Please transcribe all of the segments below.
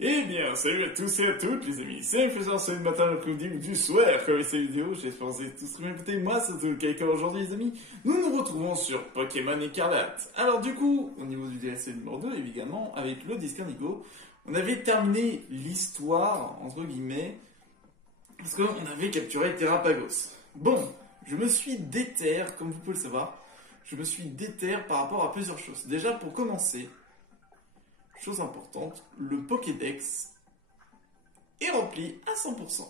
Eh bien, salut à tous et à toutes les amis, c'est Influenceur, c'est le matin, l'après-midi ou du soir comme ces vidéos, j'espère que vous avez tous très bien écouté, moi c'est tout le cas aujourd'hui les amis, nous nous retrouvons sur Pokémon Écarlate. Alors du coup, au niveau du DLC numéro 2 évidemment, avec le Disque Indigo, on avait terminé l'histoire, entre guillemets, parce qu'on avait capturé Terrapagos. Bon, je me suis déter, comme vous pouvez le savoir, je me suis déter par rapport à plusieurs choses. Déjà pour commencer, chose importante, le Pokédex est rempli à 100%.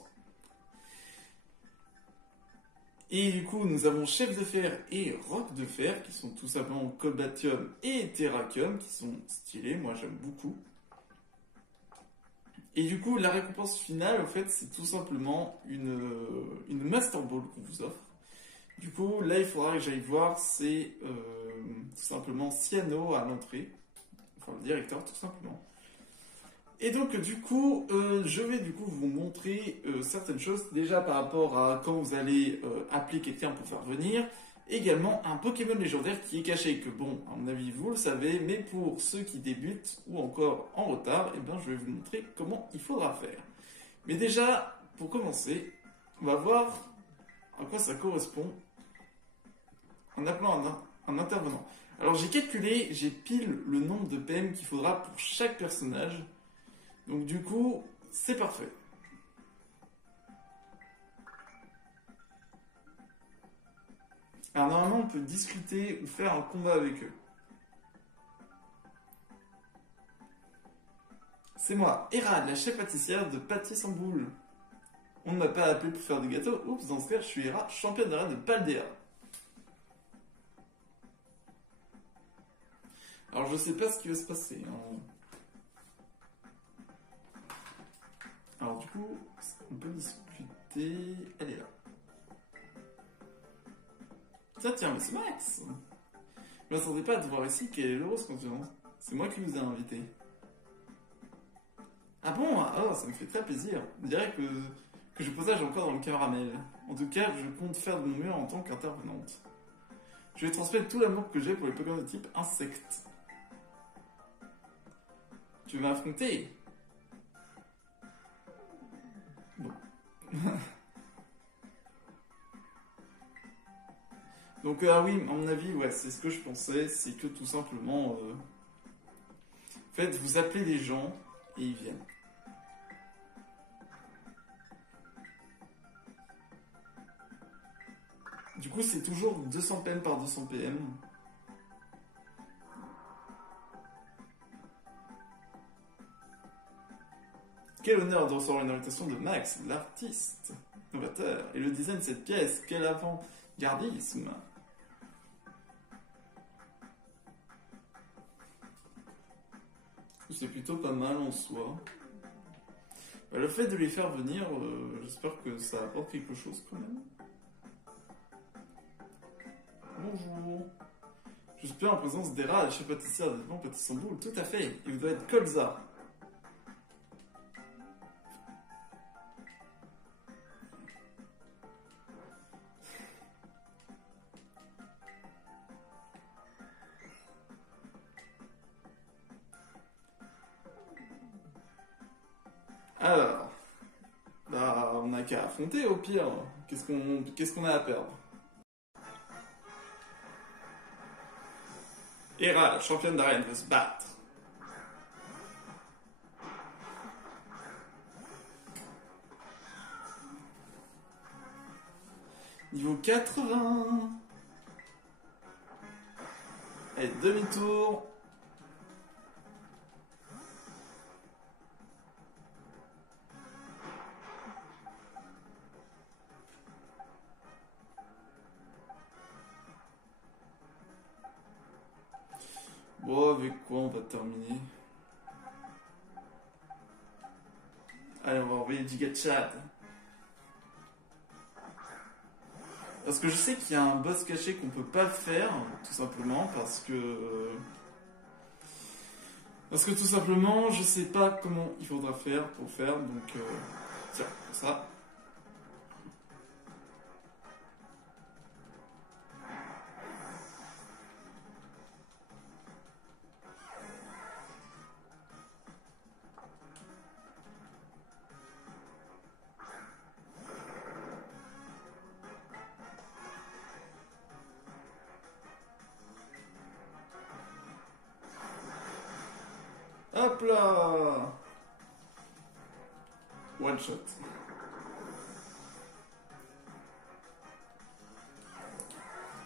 Et du coup, nous avons Chef de Fer et Roc de Fer, qui sont tout simplement Cobatium et Terrakium, qui sont stylés, moi j'aime beaucoup. Et du coup, la récompense finale, en fait, c'est tout simplement une Master Ball qu'on vous offre. Du coup, là, il faudra que j'aille voir, c'est tout simplement Cyano à l'entrée. Enfin, le directeur, tout simplement. Et donc, du coup, je vais du coup vous montrer certaines choses. Déjà, par rapport à quand vous allez appeler quelqu'un pour faire venir. Également, un Pokémon légendaire qui est caché. Que bon, à mon avis, vous le savez. Mais pour ceux qui débutent ou encore en retard, eh ben, je vais vous montrer comment il faudra faire. Mais déjà, pour commencer, on va voir à quoi ça correspond en appelant un intervenant. Alors j'ai calculé, j'ai pile le nombre de PM qu'il faudra pour chaque personnage. Donc du coup, c'est parfait. Alors normalement, on peut discuter ou faire un combat avec eux. C'est moi, Hera, la chef pâtissière de Pâtissier sans boule. On ne m'a pas appelé pour faire des gâteaux. Oups, dans ce cas, je suis Hera, championne de Paldea. Alors je sais pas ce qui va se passer. Hein. Alors du coup, on peut discuter... Elle est là. Tiens, mais c'est Max. Je ne m'attendais pas à te voir ici, quelle est l'heureuse confiance. C'est moi qui vous ai invité. Ah bon? Oh, ça me fait très plaisir. On dirait que je posage encore dans le caramel. En tout cas, je compte faire de mon mieux en tant qu'intervenante. Je vais transmettre tout l'amour que j'ai pour les Pokémon de type insecte. Tu vas affronter? Bon. Donc, ah oui, à mon avis, ouais, c'est ce que je pensais, c'est que tout simplement, en fait, vous appelez les gens et ils viennent. Du coup, c'est toujours 200 PM par 200 PM. Quel honneur de recevoir une invitation de Max, l'artiste novateur. Et le design de cette pièce, quel avant-gardisme. C'est plutôt pas mal en soi. Bah, le fait de les faire venir, j'espère que ça apporte quelque chose quand même. Bonjour. Je suis bien en présence d'Hera, la chef pâtissière de Pâtissier sans boule. Tout à fait. Il doit être Colza. Alors, bah, on n'a qu'à affronter au pire. Qu'est-ce qu'on a à perdre? Hera, la championne d'arène, va se battre. Niveau 80. Allez, demi-tour. Bon, avec quoi on va terminer? Allez, on va envoyer Gigachad. Parce que je sais qu'il y a un boss caché qu'on peut pas faire, tout simplement, parce que tout simplement, je sais pas comment il faudra faire pour faire, donc tiens, ça. Hop là. One shot.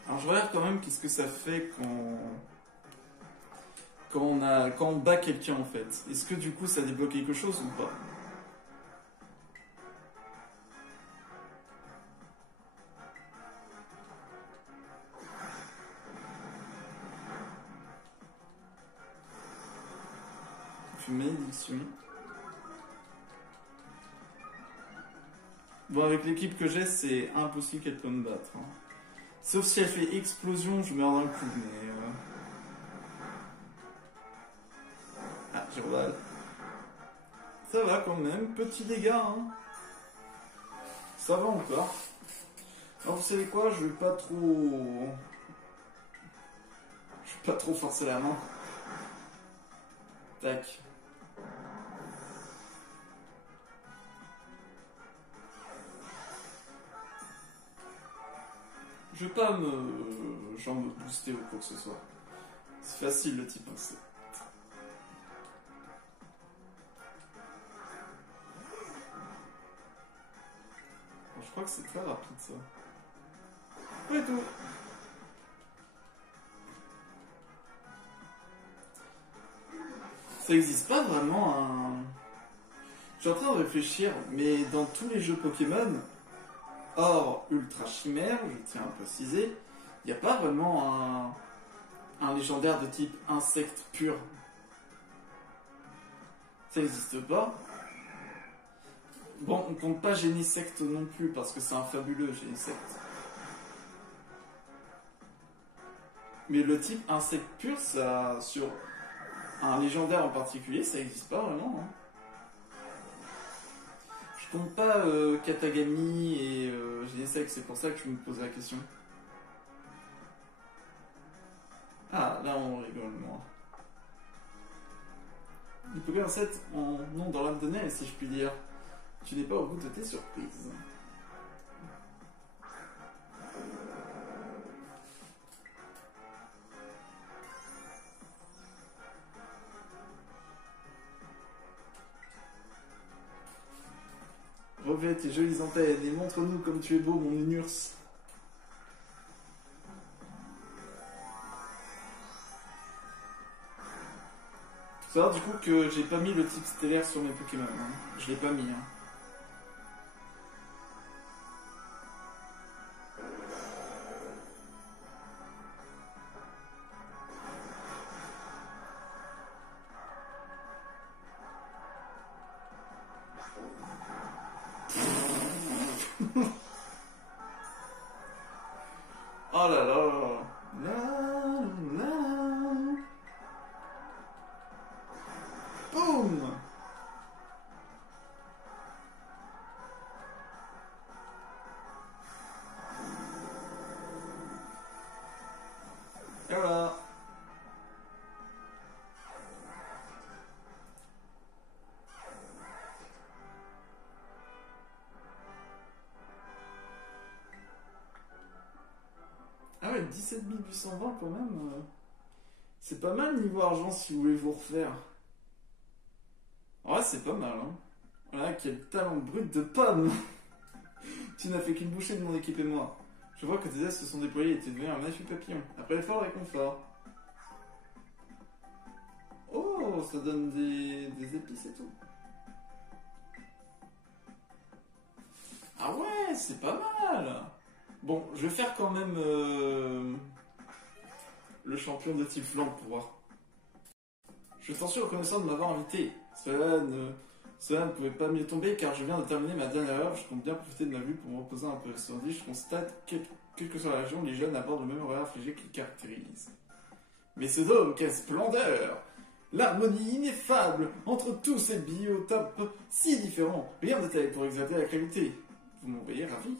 Alors je regarde quand même qu'est-ce que ça fait quand on bat quelqu'un en fait. Est-ce que du coup ça débloque quelque chose ou pas? Une malédiction. Bon, avec l'équipe que j'ai, c'est impossible qu'elle peut me battre. Hein. Sauf si elle fait explosion, je meurs d'un coup, mais... Ah, j'ai reval. Ça va quand même, petit dégât, hein. Ça va encore. Alors vous savez quoi, je vais pas trop... Je vais pas trop forcer la main. Tac. Je vais pas me booster ou quoi que ce soit. C'est facile le type insecte. Je crois que c'est très rapide ça. Et tout. Ça existe pas vraiment un... Je suis en train de réfléchir, mais dans tous les jeux Pokémon, hors Ultra Chimère, je tiens à préciser, il n'y a pas vraiment un légendaire de type insecte pur. Ça n'existe pas. Bon, on compte pas Génisect non plus, parce que c'est un fabuleux Génisect. Mais le type insecte pur, ça, sur un légendaire en particulier, ça n'existe pas vraiment. Hein. Je compte pas Katagami et Genesect, c'est pour ça que je me posais la question. Ah, là on rigole, moi. Du Pokémon 7 en nom dans l'âme de Nel, si je puis dire. Tu n'es pas au bout de tes surprises. Revêt tes jolies antennes et montre-nous comme tu es beau, mon Unurs. Faut savoir du coup que j'ai pas mis le type stellaire sur mes Pokémon. Hein. Je l'ai pas mis. Hein. Oh là là. La, la. Boum. Et voilà. Ah ouais, 17 820 quand même. C'est pas mal niveau argent si vous voulez vous refaire. Ouais, c'est pas mal, hein. Voilà, quel talent brut de pomme. Tu n'as fait qu'une bouchée de mon équipe et moi. Je vois que tes ailes se sont déployées et tu es devenu un magnifique papillon. Après l'effort, réconfort. Oh, ça donne des épices et tout. Ah ouais, c'est pas mal. Bon, je vais faire quand même le champion de type flanc pour voir. Je t'en suis reconnaissant de m'avoir invité. Cela ne pouvait pas mieux tomber car je viens de terminer ma dernière heure. Je compte bien profiter de ma vue pour me reposer un peu. Cela dit, je constate quelle que soit la région, les jeunes abordent le même horaire affligé qui les caractérise. Mais ce dôme, quelle splendeur! L'harmonie ineffable entre tous ces biotopes si différents. Rien de tel pour exalter la qualité. Vous m'envoyez ravi.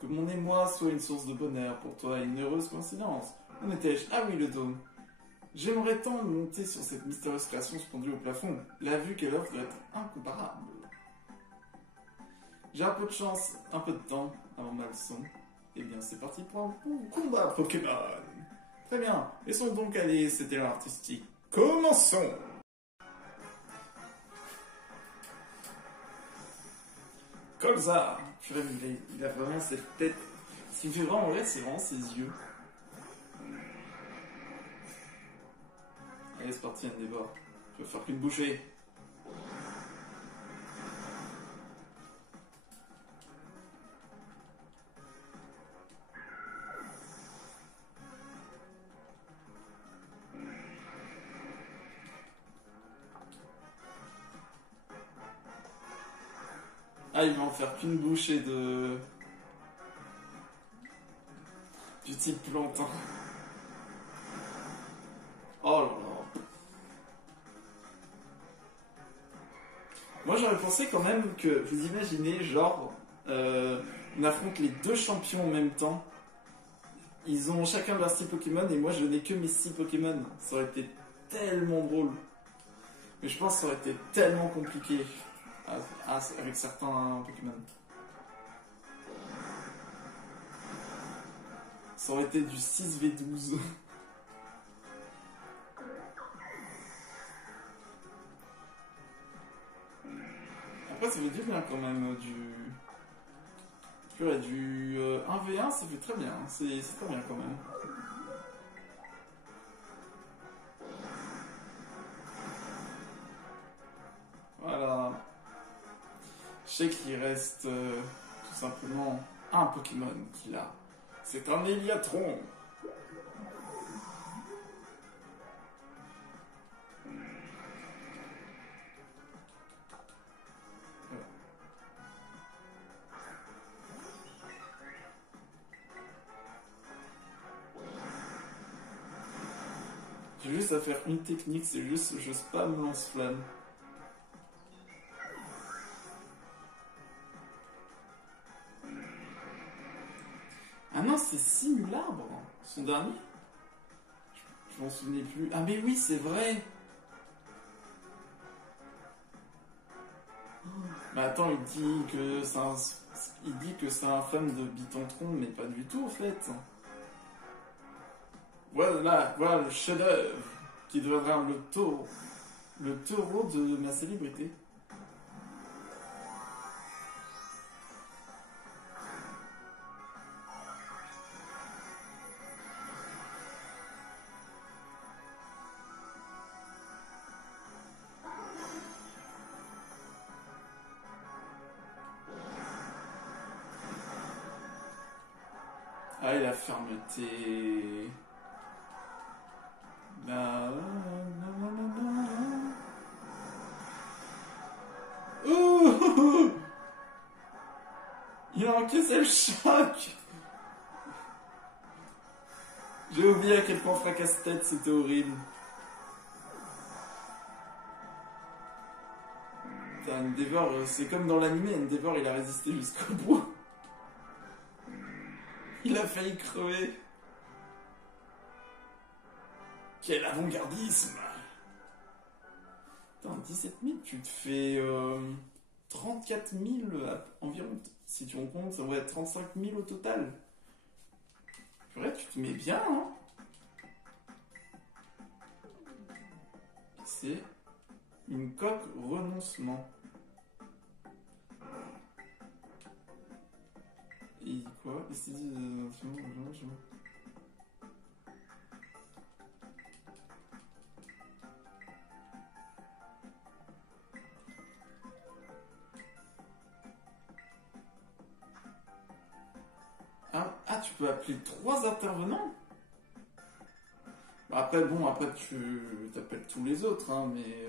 Que mon émoi soit une source de bonheur pour toi et une heureuse coïncidence. Où étais-je? Ah oui, le dôme. J'aimerais tant monter sur cette mystérieuse création suspendue au plafond. La vue qu'elle offre doit être incomparable. J'ai un peu de chance, un peu de temps avant ma leçon. Eh bien, c'est parti pour un bon combat Pokémon. Très bien, laissons donc aller cet élan artistique. Commençons! Colza! Purée, il a vraiment cette tête. Ce qui me fait vraiment rire, c'est vraiment ses yeux. Allez, c'est parti, Endeavor. Je vais faire qu'une bouchée. Ah, il va en faire qu'une bouchée de... du type plantain. Oh là là. Moi j'aurais pensé quand même que, vous imaginez, genre, on affronte les deux champions en même temps. Ils ont chacun leur 6 Pokémon et moi je n'ai que mes 6 Pokémon. Ça aurait été tellement drôle. Mais je pense que ça aurait été tellement compliqué avec certains Pokémon. Ça aurait été du 6v12. Après, ça veut dire bien quand même du 1v1, ça fait très bien. C'est très bien quand même. Voilà. Je sais qu'il reste tout simplement un Pokémon qu'il a. C'est un Eliatron. J'ai juste à faire une technique, c'est juste je spam lance-flamme. Ah non, c'est Simulabre, son dernier. Je m'en souvenais plus. Ah mais oui, c'est vrai. Mais attends, il dit que c'est un fan de Bitantron, mais pas du tout en fait. Voilà le chef-d'œuvre qui deviendra le taureau de ma célébrité. Ah, et la fermeté. Ouh, il a encaissé le choc. J'ai oublié à quel point fracasse-tête c'était horrible. Endeavor, c'est comme dans l'anime, Endeavor il a résisté jusqu'au bout. Il a failli crever. Quel avant-gardisme! Putain, 17 000, tu te fais 34 000 environ. Si tu en comptes, ça va être 35 000 au total. Purée, tu te mets bien, hein? C'est une coque renoncement. Et quoi? Ah, tu peux appeler 3 intervenants? Bah après, bon, après tu t'appelles tous les autres, hein, mais...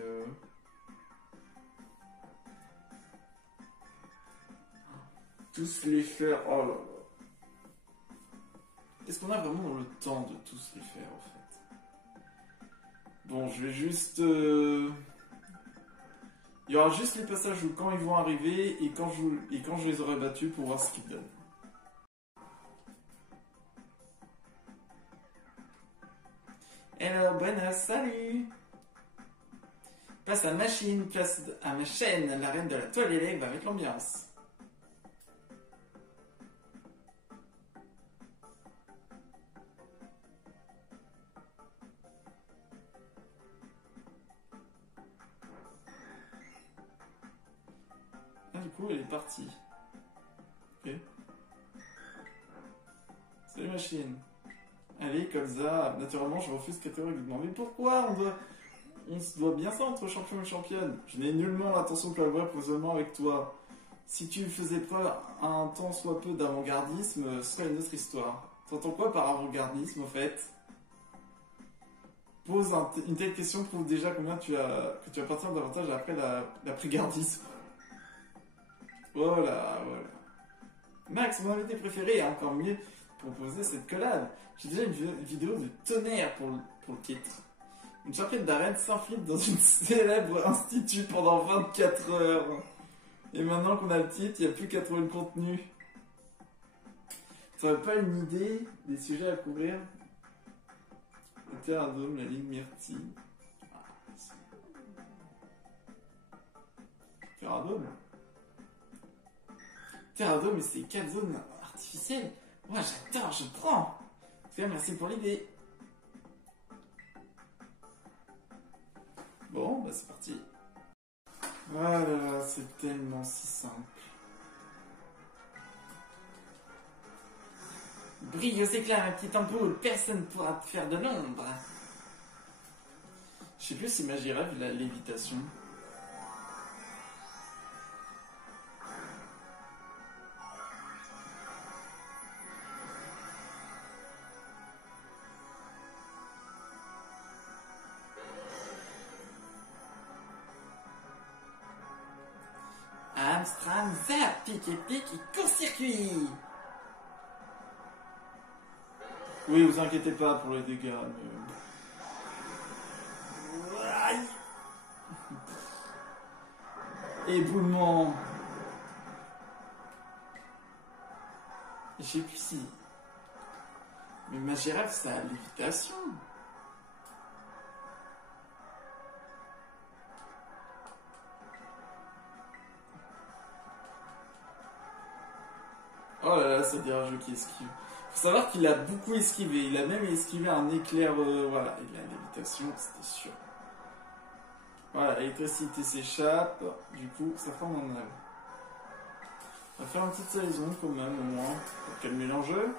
Tous les faire, oh là là. Est-ce qu'on a vraiment le temps de tous les faire, en fait? Bon, je vais juste... Il y aura juste les passages où quand ils vont arriver et quand je les aurai battus pour voir ce qu'ils donnent. Hello, buenas, salut! Place à machine, place à ma chaîne, la reine de la toile élève avec l'ambiance. coup, elle est partie. Ok. Salut machine. Allez, comme ça, naturellement, je refuse catégoriquement. Mais pourquoi on se doit bien ça entre champion et championne. Je n'ai nullement l'intention de collaborer professionnellement avec toi. Si tu faisais preuve un tant soit peu d'avant-gardisme, ce serait une autre histoire. T'entends quoi par avant-gardisme, au fait? Pose une telle question prouve déjà combien que tu appartiens davantage après l'après-gardisme. Voilà, voilà. Max, mon invité préféré, a encore mieux proposé cette collab. J'ai déjà une vidéo de tonnerre pour le titre. Une championne d'arène s'inflique dans une célèbre institut pendant 24 heures. Et maintenant qu'on a le titre, il n'y a plus qu'à trouver le contenu. Tu n'aurais pas une idée des sujets à couvrir? Le Terradome, la ligne Myrtille. Terradome? Terradome, mais c'est 4 zones artificielles. Moi j'adore, je prends. En tout cas, merci pour l'idée. Bon, bah c'est parti. Ah là là, c'est tellement si simple. Brille aux éclairs, un petit ampoule, personne ne pourra te faire de l'ombre. Je sais plus si ma girafe a la lévitation. Amstram, zap, pique et pique et court-circuit. Oui, vous inquiétez pas pour les dégâts, mais... Éboulement. Je sais plus si... Mais ma girafe, ça a lévitation. Oh là là, c'est un jeu qui esquive. Faut savoir qu'il a beaucoup esquivé. Il a même esquivé un éclair. Voilà, il a lévitation, c'était sûr. Voilà, l'électricité s'échappe. Du coup, ça forme un âme. On va faire une petite salaison quand même, au moins, pour calmer l'enjeu.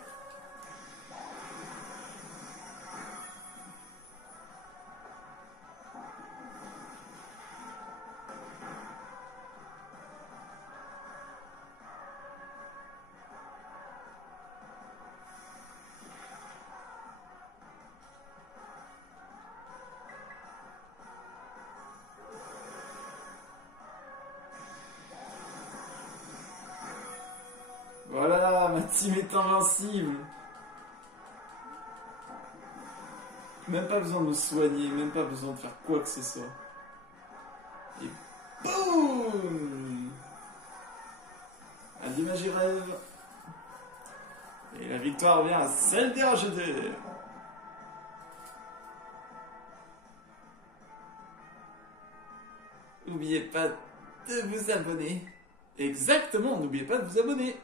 Voilà, ma team est invincible. Même pas besoin de me soigner, même pas besoin de faire quoi que ce soit. Et boum! Adieu ma rêve. Et la victoire vient à celle des RG2. N'oubliez pas de vous abonner. Exactement, n'oubliez pas de vous abonner.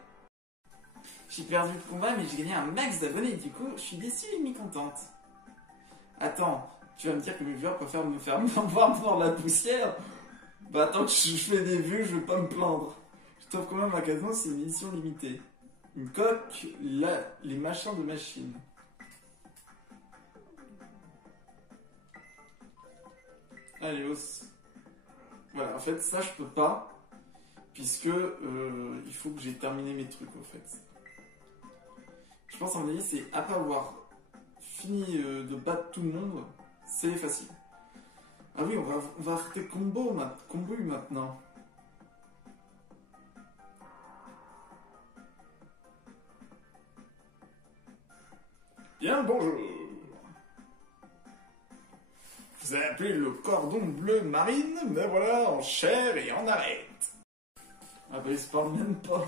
J'ai perdu le combat, mais j'ai gagné un max d'abonnés. Du coup, je suis déçue et mi-contente. Attends, tu vas me dire que mes viewers préfèrent me faire voir pour la poussière? Bah, tant que je fais des vues, je vais pas me plaindre. Je t'offre quand même un cadeau, c'est une édition limitée. Une coque, les machins de machine. Allez, os. Voilà, en fait, ça je peux pas. Puisque il faut que j'ai terminé mes trucs, en fait. Je pense, à mon avis, c'est après avoir fini de battre tout le monde, c'est facile. Ah oui, on va faire combo maintenant. Bien le bonjour. Vous avez appelé le cordon bleu marine, mais voilà, en chair et en arête. Ah bah il se parle même pas.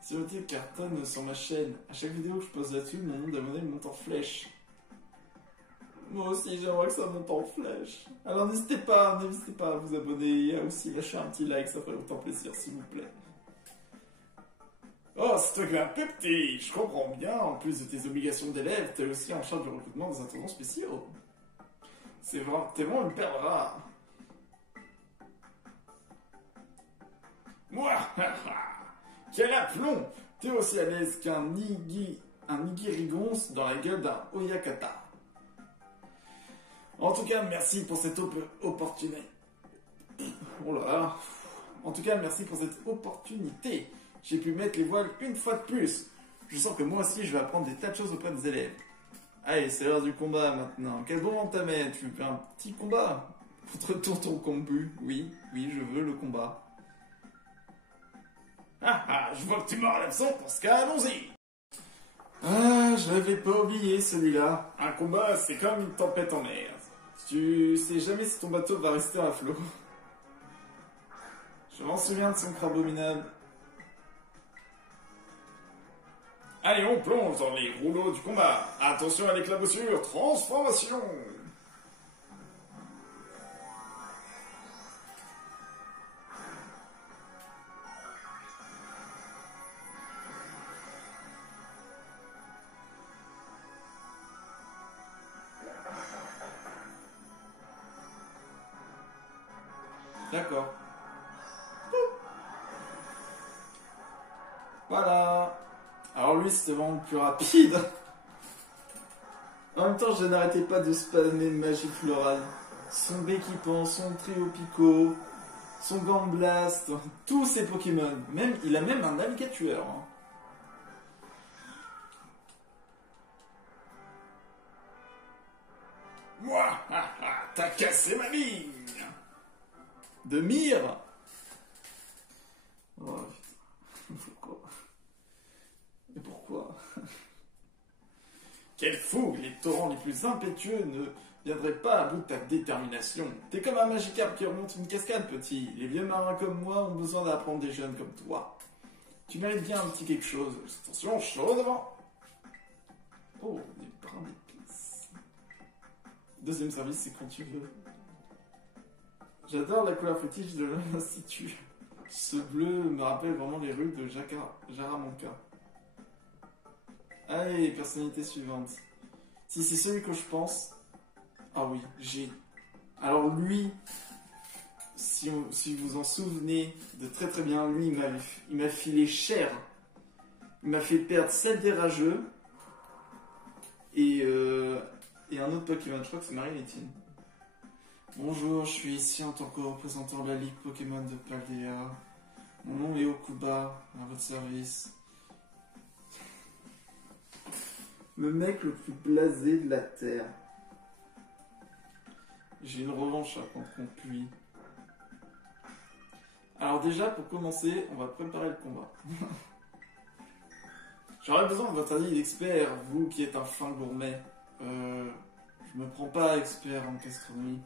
Si vous cartonne sur ma chaîne, à chaque vidéo que je pose là-dessus, mon nombre d'abonnés monte en flèche. Moi aussi j'aimerais que ça monte en flèche. Alors n'hésitez pas à vous abonner et à aussi lâcher un petit like, ça ferait autant plaisir s'il vous plaît. Oh, c'est toi qui es un peu petit, je comprends bien, en plus de tes obligations d'élève, t'es aussi en charge du recrutement des intervenants spéciaux. T'es vraiment une perle rare. Moi, quel aplomb! T'es aussi à l'aise qu'un nigirigonce dans la gueule d'un Oyakata. En tout cas, merci pour cette opportunité. Oh là là. En tout cas, merci pour cette opportunité. J'ai pu mettre les voiles une fois de plus. Je sens que moi aussi, je vais apprendre des tas de choses auprès des élèves. Allez, c'est l'heure du combat maintenant. Quel moment t'amènes? Tu veux un petit combat? Contre tonton Kombu? Oui, je veux le combat. Je vois que tu mords l'absent pour ce cas, allons-y. Je l'avais pas oublié celui-là. Un combat, c'est comme une tempête en mer. Tu sais jamais si ton bateau va rester à flot. Je m'en souviens de son crabominable. Allez, on plonge dans les rouleaux du combat. Attention à l'éclaboussure, transformation. D'accord. Voilà. Alors lui, c'était vraiment le plus rapide. En même temps, je n'arrêtais pas de spammer magie florale. Son Béquipant, son Trio Pico, son Gambblast, tous ces Pokémon. Même, il a même un alligator. Hein. Moi, t'as cassé ma ligne. De mire. Oh putain. Pourquoi? Mais pourquoi? Quel fou! Les torrents les plus impétueux ne viendraient pas à bout de ta détermination. T'es comme un Magikarp qui remonte une cascade, petit. Les vieux marins comme moi ont besoin d'apprendre des jeunes comme toi. Tu mérites bien un petit quelque chose. Attention, chaud devant. Oh, des brins d'épices. Deuxième service, c'est quand tu veux. J'adore la couleur fétiche de l'Institut. Ce bleu me rappelle vraiment les rues de Jaramonka. Allez, personnalité suivante. Si c'est celui que je pense... Ah oui, j'ai... Alors lui, si vous en souvenez de très très bien, lui, il m'a filé cher. Il m'a fait perdre celle des rageux. Et un autre Pokémon, je crois que c'est Marie-Létine. Bonjour, je suis ici en tant que représentant de la Ligue Pokémon de Paldea. Mon nom est Okuba, à votre service. Le mec le plus blasé de la Terre. J'ai une revanche à prendre contre lui. Alors déjà, pour commencer, on va préparer le combat. J'aurais besoin de votre avis d'expert, vous qui êtes un fin gourmet. Je me prends pas expert en gastronomie.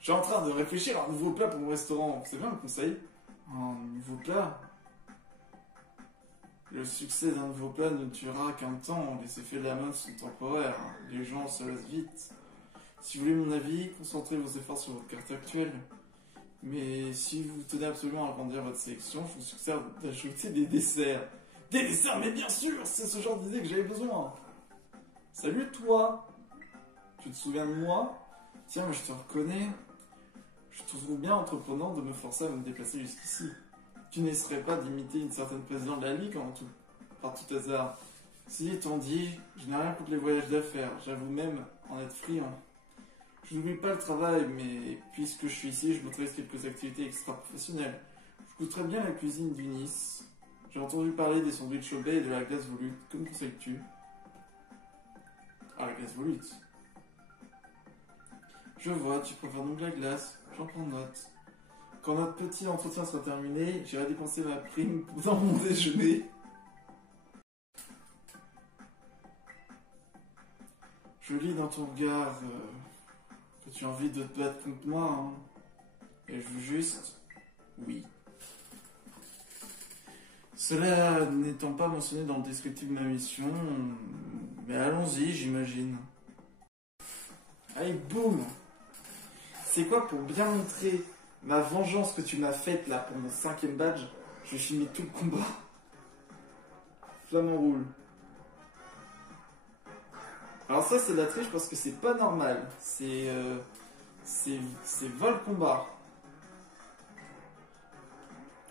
Je suis en train de réfléchir à un nouveau plat pour mon restaurant. C'est bien le conseil? Un nouveau plat? Le succès d'un nouveau plat ne tuera qu'un temps. Les effets de la mode sont temporaires. Les gens se lassent vite. Si vous voulez mon avis, concentrez vos efforts sur votre carte actuelle. Mais si vous tenez absolument à agrandir votre sélection, je vous suggère d'ajouter des desserts. Des desserts, mais bien sûr, c'est ce genre d'idée que j'avais besoin. Salut toi. Tu te souviens de moi? Tiens, mais je te reconnais. Je te trouve bien entreprenant de me forcer à me déplacer jusqu'ici. Tu n'essaierais pas d'imiter une certaine présidente de la Ligue par tout hasard. Si étant dit, je n'ai rien contre les voyages d'affaires, j'avoue même en être friand. Je n'oublie pas le travail, mais puisque je suis ici, je m'autorise quelques activités extra-professionnelles. Je goûterais bien la cuisine du Nice. J'ai entendu parler des sandwichs au lait et de la glace volute. Que me conseilles-tu? Ah, la glace volute. Je vois, tu préfères donc la glace. J'en prends note. Quand notre petit entretien sera terminé, j'irai dépenser ma prime dans mon déjeuner. Je lis dans ton regard que tu as envie de te battre contre moi. Hein. Et je veux juste... Oui. Cela n'étant pas mentionné dans le descriptif de ma mission, mais allons-y, j'imagine. Allez, boum! C'est quoi, pour bien montrer ma vengeance que tu m'as faite là pour mon 5e badge, je vais filmer tout le combat. Flamant roule. Alors ça c'est de la triche parce que c'est pas normal. C'est vol combat.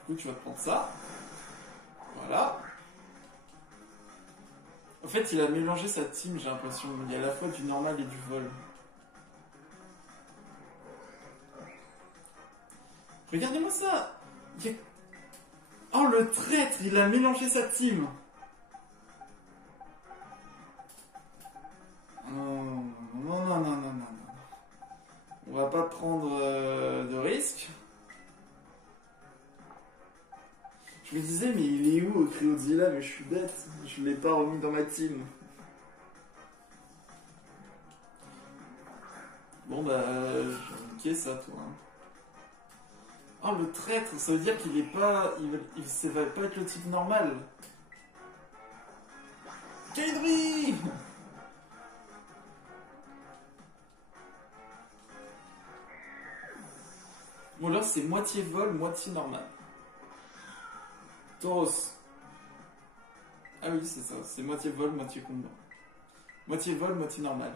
Du coup, tu vas te prendre ça. Voilà. En fait, il a mélangé sa team, j'ai l'impression. Il y a à la fois du normal et du vol. Regardez-moi ça. Il y a... Oh, le traître, il a mélangé sa team. Non, non, non, non, non, non, non. On va pas prendre de risques. Je me disais, mais il est où au Cryodzilla? Mais je suis bête. Je l'ai pas remis dans ma team. Bon, bah, j'ai niqué ça, toi. Oh, le traître, ça veut dire qu'il est pas. Ça va pas être le type normal. Kaidri! Bon, là, c'est moitié vol, moitié normal. Tauros. Ah oui, c'est ça. C'est moitié vol, moitié combat. Moitié vol, moitié normal.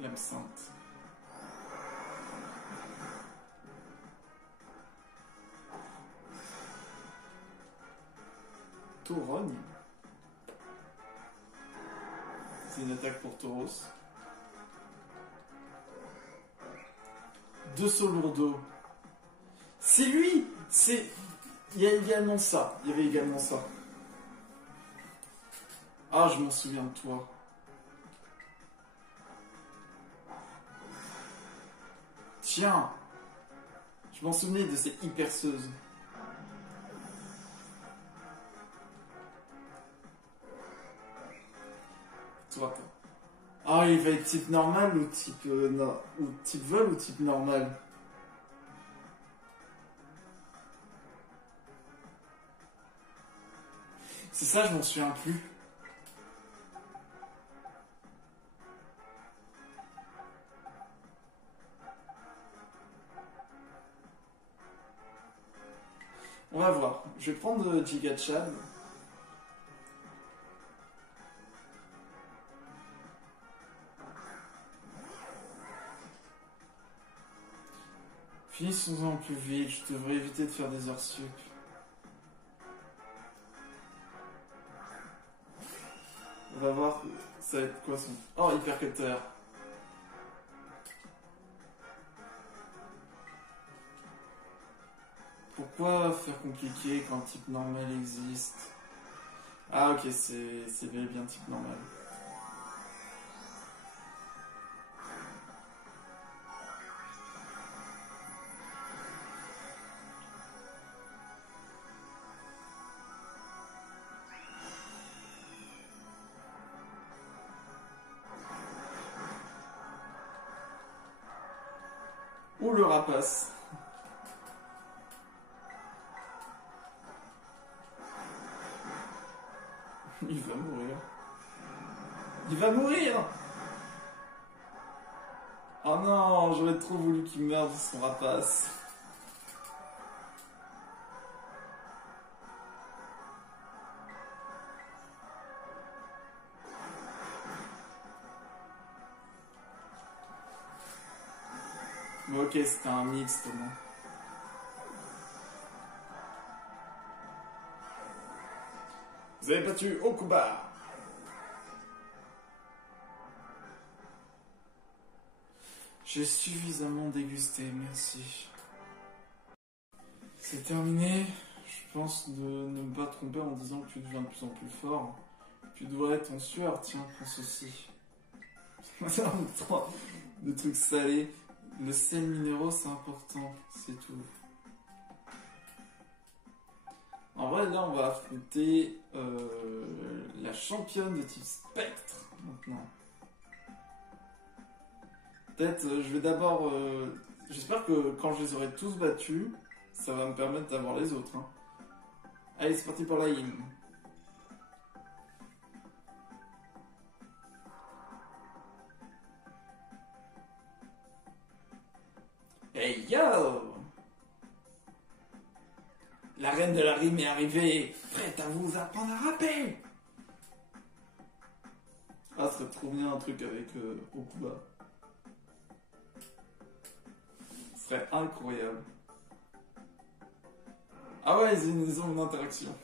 L'absinthe. Taurogne. C'est une attaque pour Tauros. 2 sauts lourdeaux. C'est lui. C'est... Il y a également ça. Il y avait également ça. Ah, je m'en souviens de toi. Tiens. Je m'en souvenais de ces hyperceuses. Toi, toi. Ah, il va être type normal ou type... ou type vol ou type normal? C'est ça, je m'en souviens plus. On va voir. Je vais prendre Giga Chad. Finissons-en plus vite. Je devrais éviter de faire des heures sup. On va voir. Ça va être quoi son... Oh, Hypercutter. Pourquoi faire compliqué quand type normal existe? Ah ok, c'est bel et bien type normal. Ou le rapace. Il va mourir. Il va mourir! Oh non, j'aurais trop voulu qu'il meure de son rapace. Bon, ok, c'était un mixte au moins. Vous avez battu Okuba. J'ai suffisamment dégusté, merci. C'est terminé. Je pense de ne me pas tromper en disant que tu deviens de plus en plus fort. Tu dois être en sueur, tiens, prends ceci. De trucs salés. Le sel minéraux, c'est important, c'est tout. En vrai, là, on va affronter la championne de type spectre, maintenant. Peut-être, je vais d'abord... j'espère que quand je les aurai tous battus, ça va me permettre d'avoir les autres. Hein. Allez, c'est parti pour la hymne. Hey yo! reine de la rime est arrivée, prête à vous apprendre un rappel. Ah, ce serait trop bien un truc avec Okuba. Ce serait incroyable. Ah ouais, ils ont une interaction.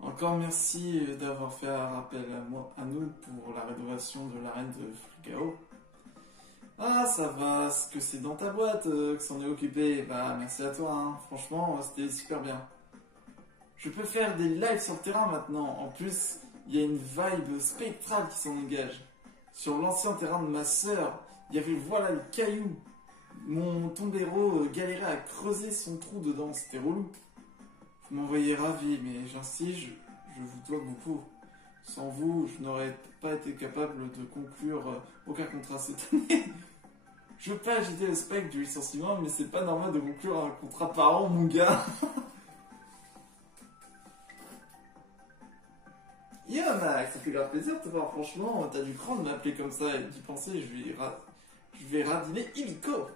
Encore merci d'avoir fait un rappel à nous pour la rénovation de l'arène de Fugao. Ah, ça va, ce que c'est dans ta boîte que s'en est occupé. Bah, merci à toi, hein. Franchement, c'était super bien. Je peux faire des lives sur le terrain maintenant. En plus, il y a une vibe spectrale qui s'en dégage. Sur l'ancien terrain de ma sœur, il y avait, voilà, le caillou. Mon tombéro galérait à creuser son trou dedans, c'était relou. Vous m'envoyez ravi, mais j'insiste, je vous dois beaucoup. Sans vous, je n'aurais pas été capable de conclure aucun contrat cette année. Je veux pas agiter le spectre du licenciement, mais c'est pas normal de conclure un contrat par an, mon gars. Yo Max, ça fait grave plaisir de te voir, franchement, t'as du cran de m'appeler comme ça et d'y penser, je vais radiner illico.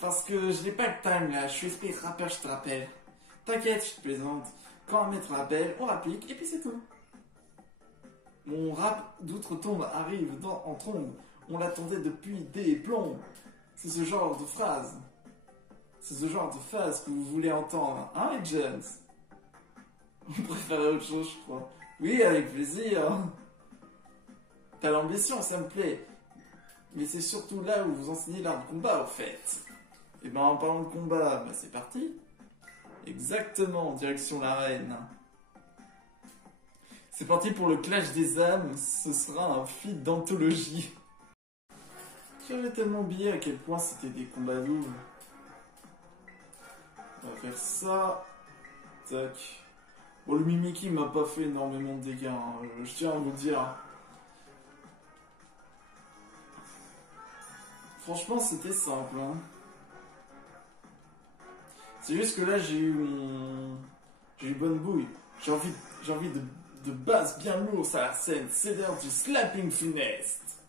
Parce que je n'ai pas le time là, je suis esprit rappeur, je te rappelle. T'inquiète, je te plaisante. Quand un maître rappelle, on rapplique et puis c'est tout. Mon rap d'outre-tombe arrive en trombe. On l'attendait depuis des plombs. C'est ce genre de phrase. C'est ce genre de phrase que vous voulez entendre. Hein, les Jones? Vous préférez autre chose, je crois. Oui, avec plaisir. T'as l'ambition, ça me plaît. Mais c'est surtout là où vous enseignez l'art de combat, au fait. Et ben, en parlant de combat, bah, c'est parti. Exactement, direction l'arène. C'est parti pour le clash des âmes. Ce sera un feat d'anthologie. J'avais tellement oublié à quel point c'était des combats doubles. On va faire ça. Tac. Bon, le Mimiki m'a pas fait énormément de dégâts, hein. Je tiens à vous le dire. Franchement, c'était simple, hein. C'est juste que là, j'ai eu bonne bouille. J'ai envie de basse bien lourd à la scène. C'est l'heure du slapping funeste.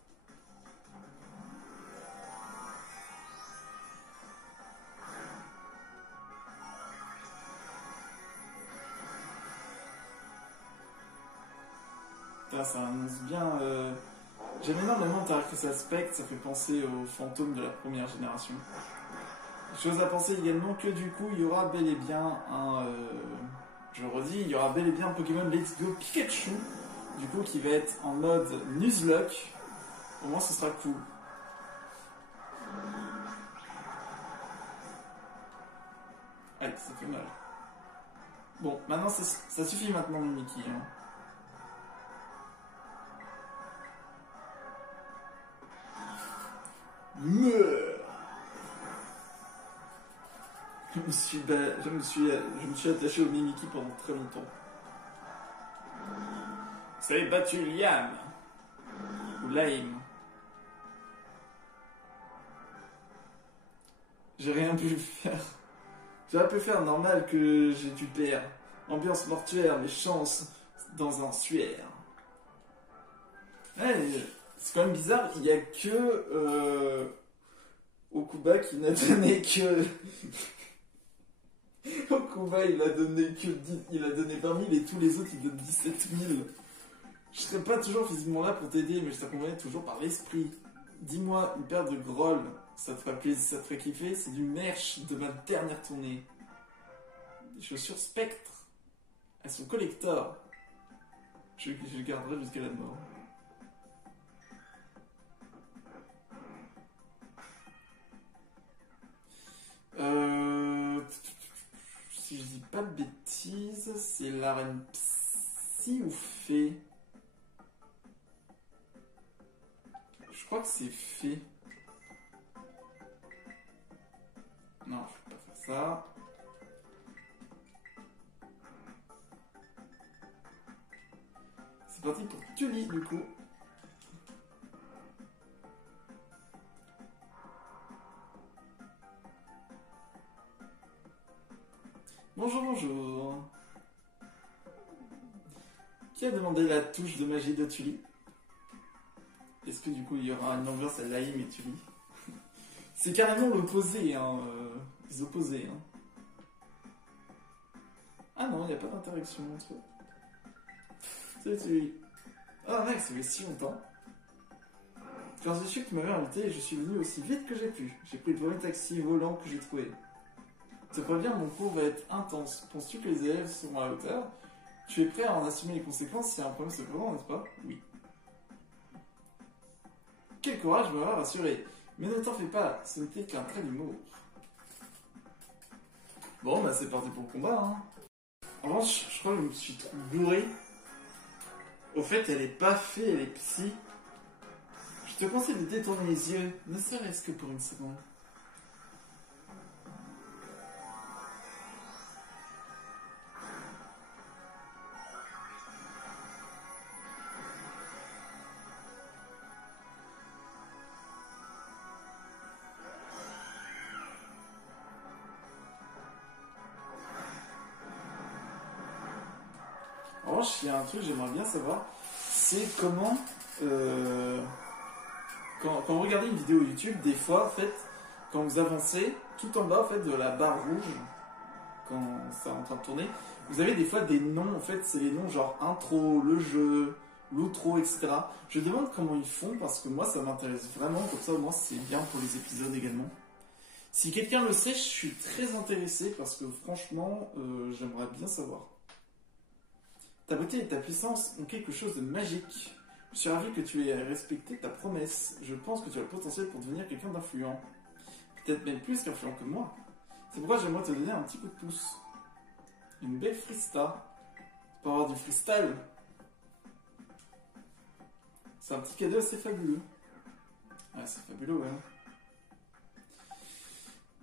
Putain, ça annonce bien. J'aime énormément Tarkus Aspect, ça fait penser aux fantômes de la première génération. Chose à penser également que du coup, il y aura bel et bien un. Je redis, il y aura bel et bien un Pokémon Let's Go Pikachu, du coup, qui va être en mode Nuzlocke. Au moins, ce sera cool. Aïe, ça fait mal. Bon, maintenant, ça suffit maintenant, le Mickey. Hein. Meurs. Je me suis attaché au Mimiki pendant très longtemps. Vous avez battu Liam. Ou Laim. J'ai rien pu faire. J'aurais pu faire normal que j'ai dû perdre. Ambiance mortuaire, mais chance dans un suaire. Ouais, c'est quand même bizarre, il n'y a que Okuba qui n'a donné que... Okuba il a donné que 10, il a donné 20 000 et tous les autres ils donnent 17 000. Je serais pas toujours physiquement là pour t'aider, mais je t'accompagnerai toujours par l'esprit. Dis-moi, une paire de grolles, ça te ferait plaisir, ça te ferait kiffer, c'est du merch de ma dernière tournée. Des chaussures Spectre, elles sont collector. Je les garderai jusqu'à la mort. Si je dis pas de bêtises, c'est l'arène Psy ou Fée? Je crois que c'est Fée. Non, je vais pas faire ça. C'est parti pour Tully du coup. Bonjour, bonjour. Qui a demandé la touche de magie de Tully? Est-ce que du coup il y aura une ambiance à Laïm et Tully? C'est carrément l'opposé, hein, les opposés. Hein. Ah non, il n'y a pas d'interaction entre eux. Ah mec, ça fait si longtemps. Quand j'ai su que tu m'avais invité, je suis venu aussi vite que j'ai pu. J'ai pris le premier taxi volant que j'ai trouvé. Te préviens, mon cours va être intense. Penses-tu que les élèves seront à la hauteur? Tu es prêt à en assumer les conséquences si un problème se présente, n'est-ce pas? Oui. Quel courage, me rassuré. Mais ne t'en fais pas, ce n'était qu'un trait d'humour. Bon, bah c'est parti pour le combat, hein. En revanche, je crois que je me suis trop bourré. Au fait, elle est pas fée, elle est psy. Je te conseille de détourner les yeux, ne serait-ce que pour une seconde. En revanche, il y a un truc que j'aimerais bien savoir, c'est comment, quand vous regardez une vidéo YouTube, des fois, en fait, quand vous avancez, tout en bas, en fait, de la barre rouge, quand ça est en train de tourner, vous avez des fois des noms, en fait, c'est les noms genre intro, le jeu, l'outro, etc. Je demande comment ils font, parce que moi, ça m'intéresse vraiment, comme ça, au moins, c'est bien pour les épisodes également. Si quelqu'un le sait, je suis très intéressé, parce que franchement, j'aimerais bien savoir. Ta beauté et ta puissance ont quelque chose de magique. Je suis ravi que tu aies respecté ta promesse. Je pense que tu as le potentiel pour devenir quelqu'un d'influent. Peut-être même plus qu'influent que moi. C'est pourquoi j'aimerais te donner un petit coup de pouce. Une belle freesta. Pour avoir du freestyle. C'est un petit cadeau assez fabuleux. Ah, c'est fabuleux, ouais.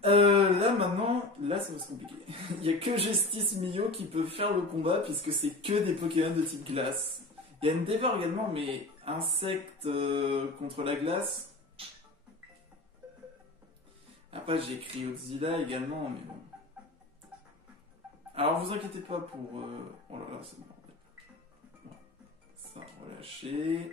Là maintenant, là ça va se compliquer. Il n'y a que Justice Mio qui peut faire le combat puisque c'est que des Pokémon de type glace. Il y a une Endeavor également, mais insecte contre la glace. Après j'ai écrit Oxyla également, mais bon. Alors vous inquiétez pas pour... Oh là là, c'est bon. Ouais. Ça, relâcher.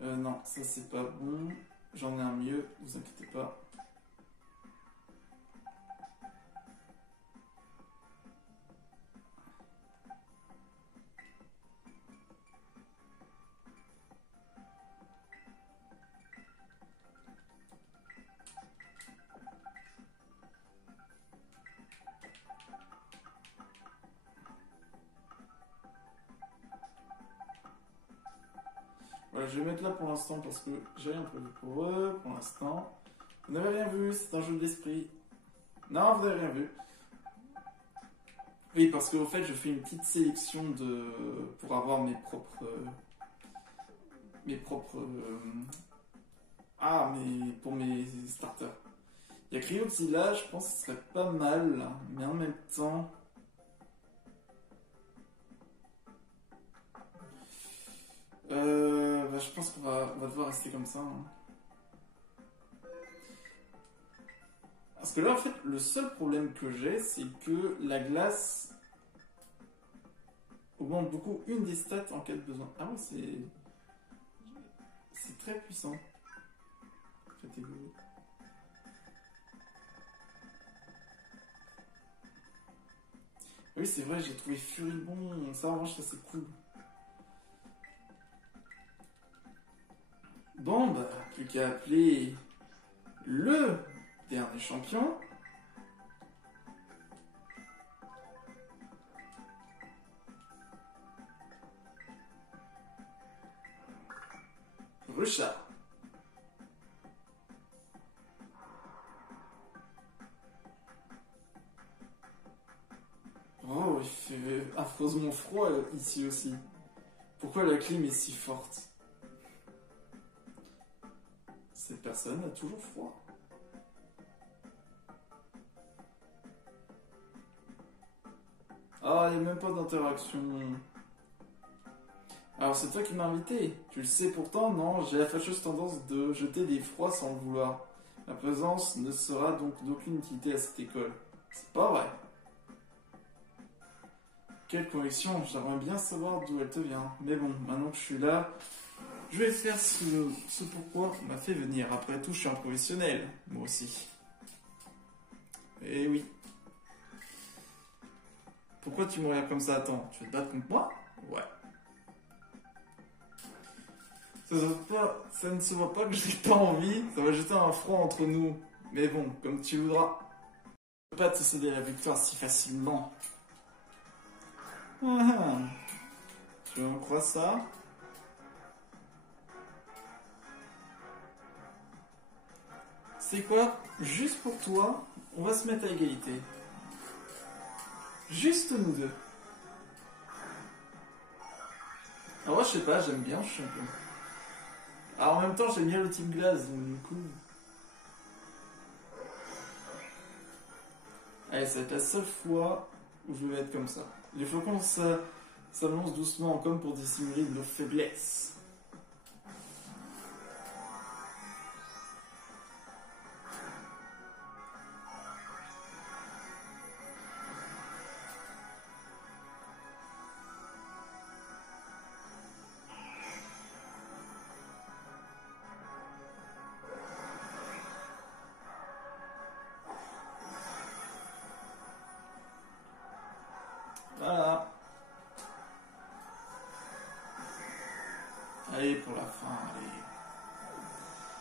Non, ça c'est pas bon. J'en ai un mieux, vous inquiétez pas. Voilà, je vais mettre là pour l'instant parce que j'ai rien prévu pour eux pour l'instant. Vous n'avez rien vu, c'est un jeu d'esprit. Non, vous n'avez rien vu. Oui, parce qu'au fait, je fais une petite sélection pour avoir mes propres. Pour mes starters. Il y a Cryoxila, je pense que ce serait pas mal, mais en même temps. Je pense qu'on va devoir rester comme ça. Hein. Parce que là, en fait, le seul problème que j'ai, c'est que la glace augmente beaucoup une des stats en cas de besoin. Ah oui, c'est très puissant. Catégorie. Oui, c'est vrai, j'ai trouvé Furibon. Ça, en revanche, ça c'est cool. Bon, bah, plus qu'à appeler le dernier champion. Rucha. Oh, il fait affreusement froid ici aussi. Pourquoi la clim est si forte? Cette personne a toujours froid. Ah, il n'y a même pas d'interaction. Alors c'est toi qui m'as invité. Tu le sais pourtant, non? J'ai la fâcheuse tendance de jeter des froids sans le vouloir. Ma présence ne sera donc d'aucune utilité à cette école. C'est pas vrai. Quelle connexion, j'aimerais bien savoir d'où elle te vient. Mais bon, maintenant que je suis là, je vais faire ce pourquoi on m'a fait venir. Après tout, je suis un professionnel, moi aussi. Eh oui. Pourquoi tu me regardes comme ça? Attends, tu veux te battre contre moi? Ouais. Ça ne se voit pas que j'ai pas envie, ça va jeter un froid entre nous. Mais bon, comme tu voudras. Je peux pas te céder la victoire si facilement. Ah, tu me crois ça? C'est quoi? Juste pour toi, on va se mettre à égalité. Juste nous deux. Alors moi je sais pas, j'aime bien, je suis un peu. Alors en même temps j'aime bien le type glace, donc du coup. Allez, ça va être la seule fois où je vais être comme ça. Il faut qu'on s'annonce doucement comme pour dissimuler nos faiblesses. Voilà. Allez, pour la fin, allez.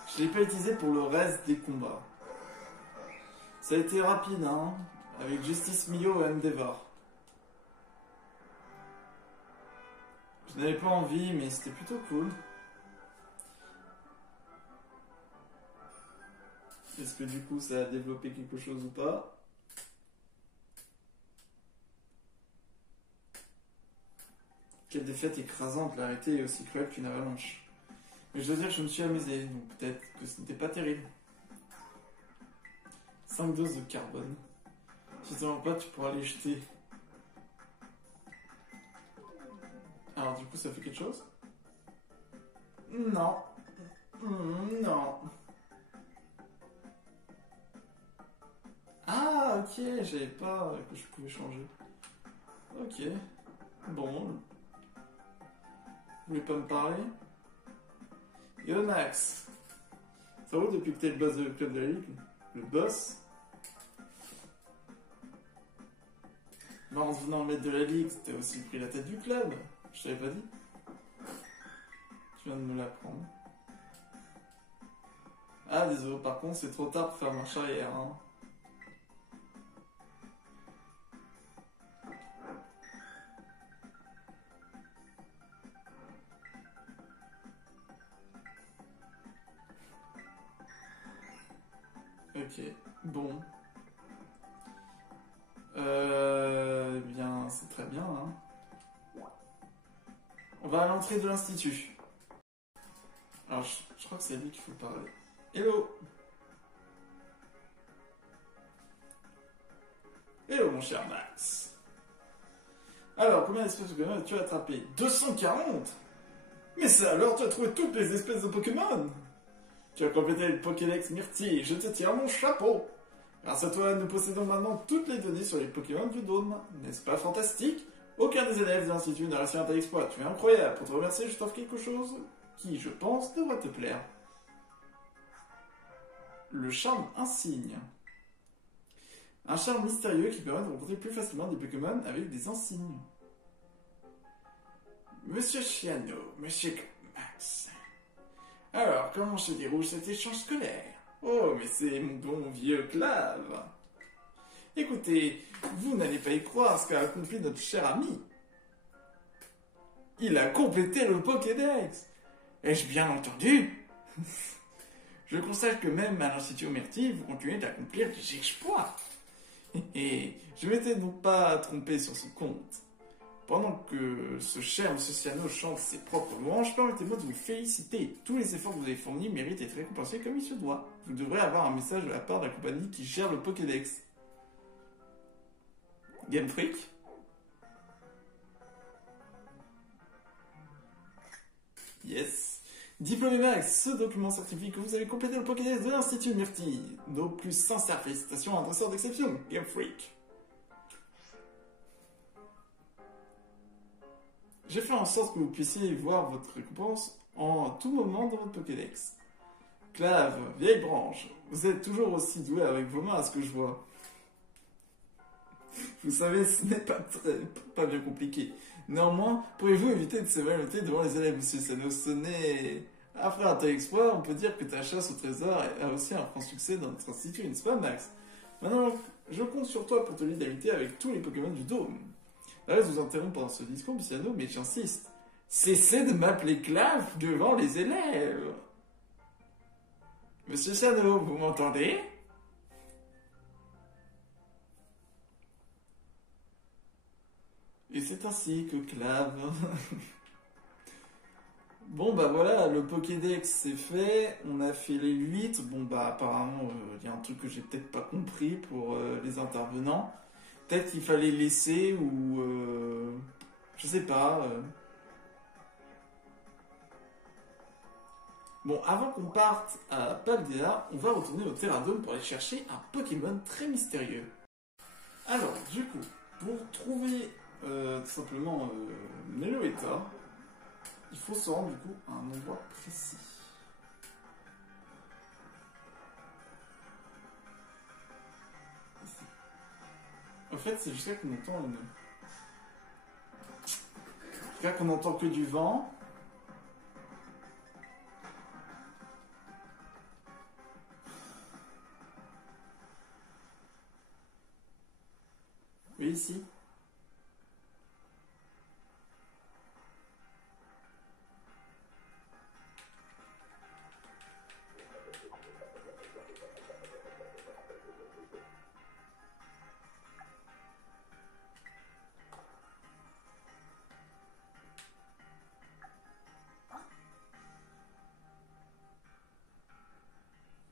Je l'ai pas utilisé pour le reste des combats. Ça a été rapide, hein, avec Justice Mio et Endeavor. Je n'avais pas envie, mais c'était plutôt cool. Est-ce que du coup ça a développé quelque chose ou pas? Quelle défaite écrasante, l'arrêté est aussi cruelle qu'une avalanche. Mais je dois dire que je me suis amusé, donc peut-être que ce n'était pas terrible. 5 doses de carbone. Si tu n'en as pas, tu pourras les jeter. Alors du coup ça fait quelque chose? Non. Non. Ah ok, j'avais pas que je pouvais changer. Ok. Bon. Vous voulez pas me parler? Yo Max. Ça roule depuis que t'es le boss de club de la ligue? Le boss? Non, en venant mettre de la ligue, t'as aussi pris la tête du club. Je t'avais pas dit. Tu viens de me l'apprendre. Ah désolé, par contre c'est trop tard pour faire marche arrière. Hein. Ok, bon. Bien, c'est très bien. Hein. On va à l'entrée de l'institut. Alors, je crois que c'est à lui qu'il faut parler. Hello! Hello, mon cher Max. Alors, combien d'espèces de Pokémon as-tu attrapé? 240? Mais ça alors, tu as trouvé toutes les espèces de Pokémon? Tu as complété le Pokédex Myrtille, je te tire mon chapeau! Grâce à toi, nous possédons maintenant toutes les données sur les Pokémon du Dôme. N'est-ce pas fantastique? Aucun des élèves de l'Institut n'a réussi un tel exploit. Tu es incroyable. Pour te remercier, je t'offre quelque chose qui, je pense, devrait te plaire. Le charme insigne. Un charme mystérieux qui permet de rencontrer plus facilement des Pokémon avec des insignes. Monsieur Chiano, Monsieur Max. Alors, comment se déroule cet échange scolaire? Oh, mais c'est mon bon vieux Clave. Écoutez, vous n'allez pas y croire ce qu'a accompli notre cher ami. Il a complété le Pokédex. Ai-je bien entendu? Je constate que même à l'Institut Myrtille, vous continuez d'accomplir des exploits. Et je m'étais donc pas trompé sur son compte. Pendant que ce cher M. Ciano chante ses propres louanges, permettez-moi de vous féliciter. Tous les efforts que vous avez fournis méritent d'être récompensés comme il se doit. Vous devrez avoir un message de la part de la compagnie qui gère le Pokédex. Game Freak. Yes. Diplômé Max, ce document certifie que vous avez complété le Pokédex de l'Institut Myrtille. Nos plus sincères félicitations à un dresseur d'exception, Game Freak. J'ai fait en sorte que vous puissiez voir votre récompense en tout moment dans votre Pokédex. Clave, vieille branche, vous êtes toujours aussi doué avec vos mains à ce que je vois. Vous savez, ce n'est pas bien compliqué. Néanmoins, pourriez-vous éviter de s'évaluer devant les élèves, monsieur Sano? Ce n'est... Après un tel exploit, on peut dire que ta chasse au trésor a aussi un franc succès dans notre institut, n'est-ce pas, Max? Maintenant, je compte sur toi pour te lier d'amitié avec tous les Pokémon du Dôme. Là, je vous interromps pendant ce discours, monsieur Sano, mais j'insiste. Cessez de m'appeler Clave devant les élèves. Monsieur Sano, vous m'entendez? Et c'est ainsi que Clave... Bon bah voilà, le Pokédex c'est fait, on a fait les 8. Bon bah apparemment il y a un truc que j'ai peut-être pas compris pour les intervenants. Peut-être qu'il fallait laisser ou... je sais pas. Bon, avant qu'on parte à Paldea, on va retourner au Terradome pour aller chercher un Pokémon très mystérieux. Alors, du coup, pour trouver tout simplement Meloetta, il faut se rendre du coup à un endroit précis. Ici. En fait, c'est jusqu'à qu'on entend une... Jusqu'à qu'on entend que du vent. Oui, ici.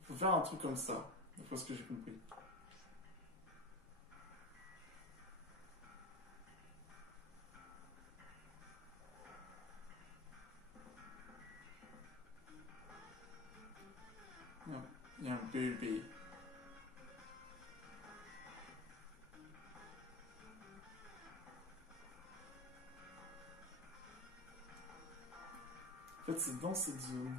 Il faut faire un truc comme ça, d'après ce que j'ai compris. Non, il y a un bébé. En fait, c'est dans cette zone.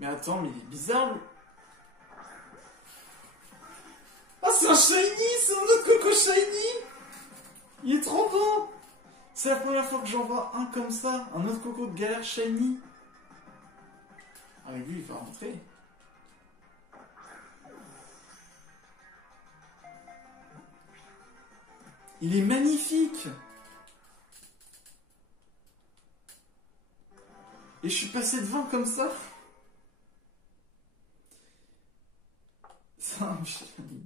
Mais attends, mais il est bizarre. Ah, c'est un shiny! C'est un autre Coco shiny! Il est trop beau! C'est la première fois que j'en vois un comme ça, un autre Coco de galère shiny. Ah, mais lui, il va rentrer. Il est magnifique! Et je suis passé devant comme ça. C'est un shiny.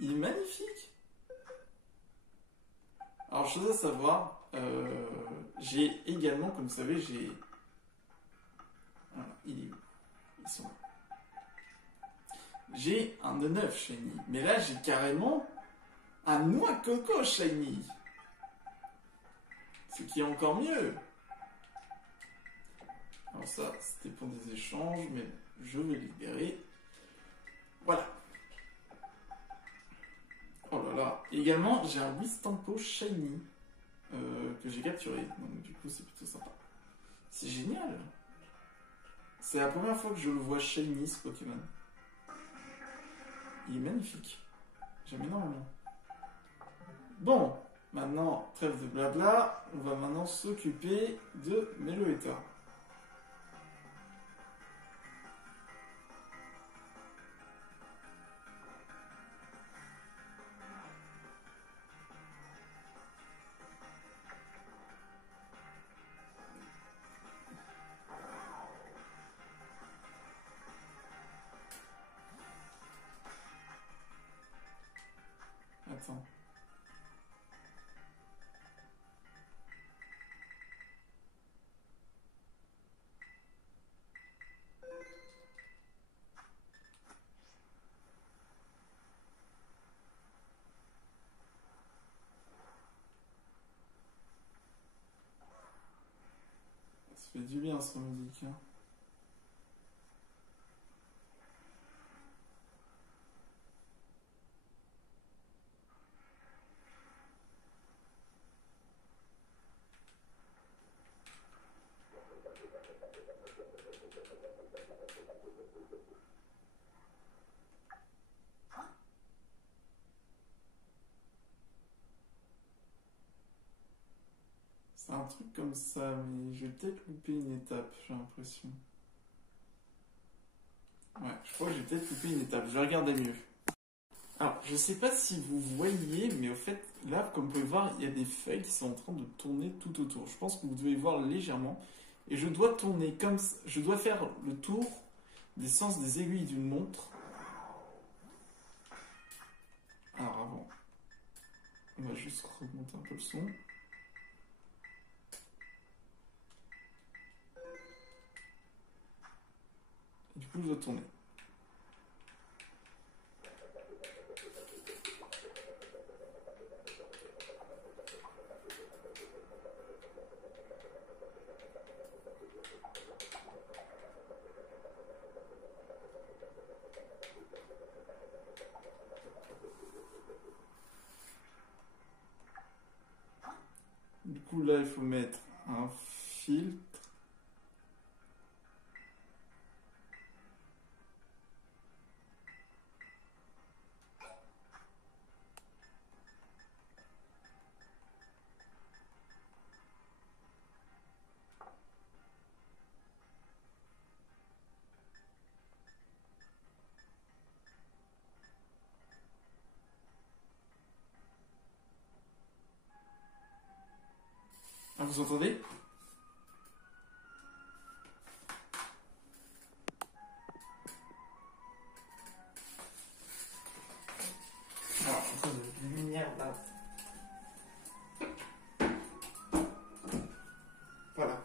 Il est magnifique. Alors, chose à savoir, j'ai également, comme vous savez, j'ai... Voilà, ils sont là. J'ai un E9 shiny. Mais là, j'ai carrément un noix coco shiny. Ce qui est encore mieux. Alors ça, c'était pour des échanges, mais je vais libérer. Voilà. Oh là là. Également, j'ai un Wistampo shiny que j'ai capturé. Donc du coup, c'est plutôt sympa. C'est génial. C'est la première fois que je le vois shiny, ce Pokémon. Il est magnifique. J'aime énormément. Bon, maintenant, trêve de blabla. On va maintenant s'occuper de Meloetta. Attends. Ça fait du bien, cette musique. Hein. C'est un truc comme ça, mais j'ai peut-être loupé une étape, j'ai l'impression. Ouais, je crois que j'ai peut-être loupé une étape. Je vais regarder mieux. Alors, je sais pas si vous voyez, mais au fait, là, comme vous pouvez voir, il y a des feuilles qui sont en train de tourner tout autour. Je pense que vous devez voir légèrement. Et je dois tourner comme ça. Je dois faire le tour des sens des aiguilles d'une montre. Alors, avant, on va juste remonter un peu le son. Et du coup, je dois tourner. Du coup, là, il faut mettre un filtre. Ah, vous entendez? Alors, attendez, la lumière là. Voilà.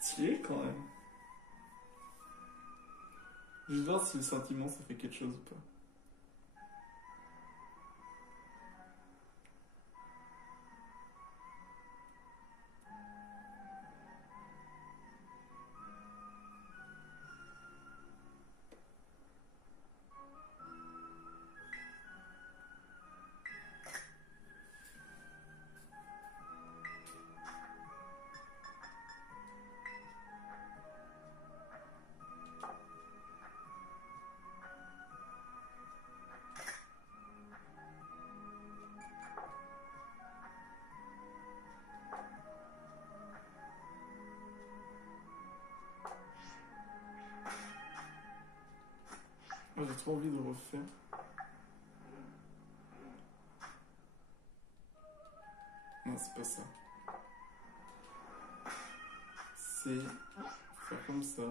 Stylé quand même. Je vais voir si le sentiment ça fait quelque chose ou pas. Moi j'ai trop envie de le refaire. Non, c'est pas ça. C'est faire comme ça.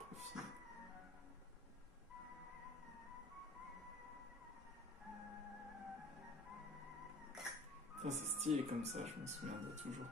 Profil. Putain, c'est stylé comme ça, je m'en souviendrai toujours.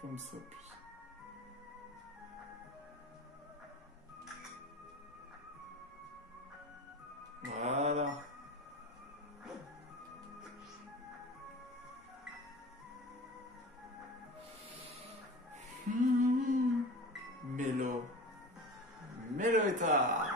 Comme ça, plus. Voilà. Mélo. Mélo état.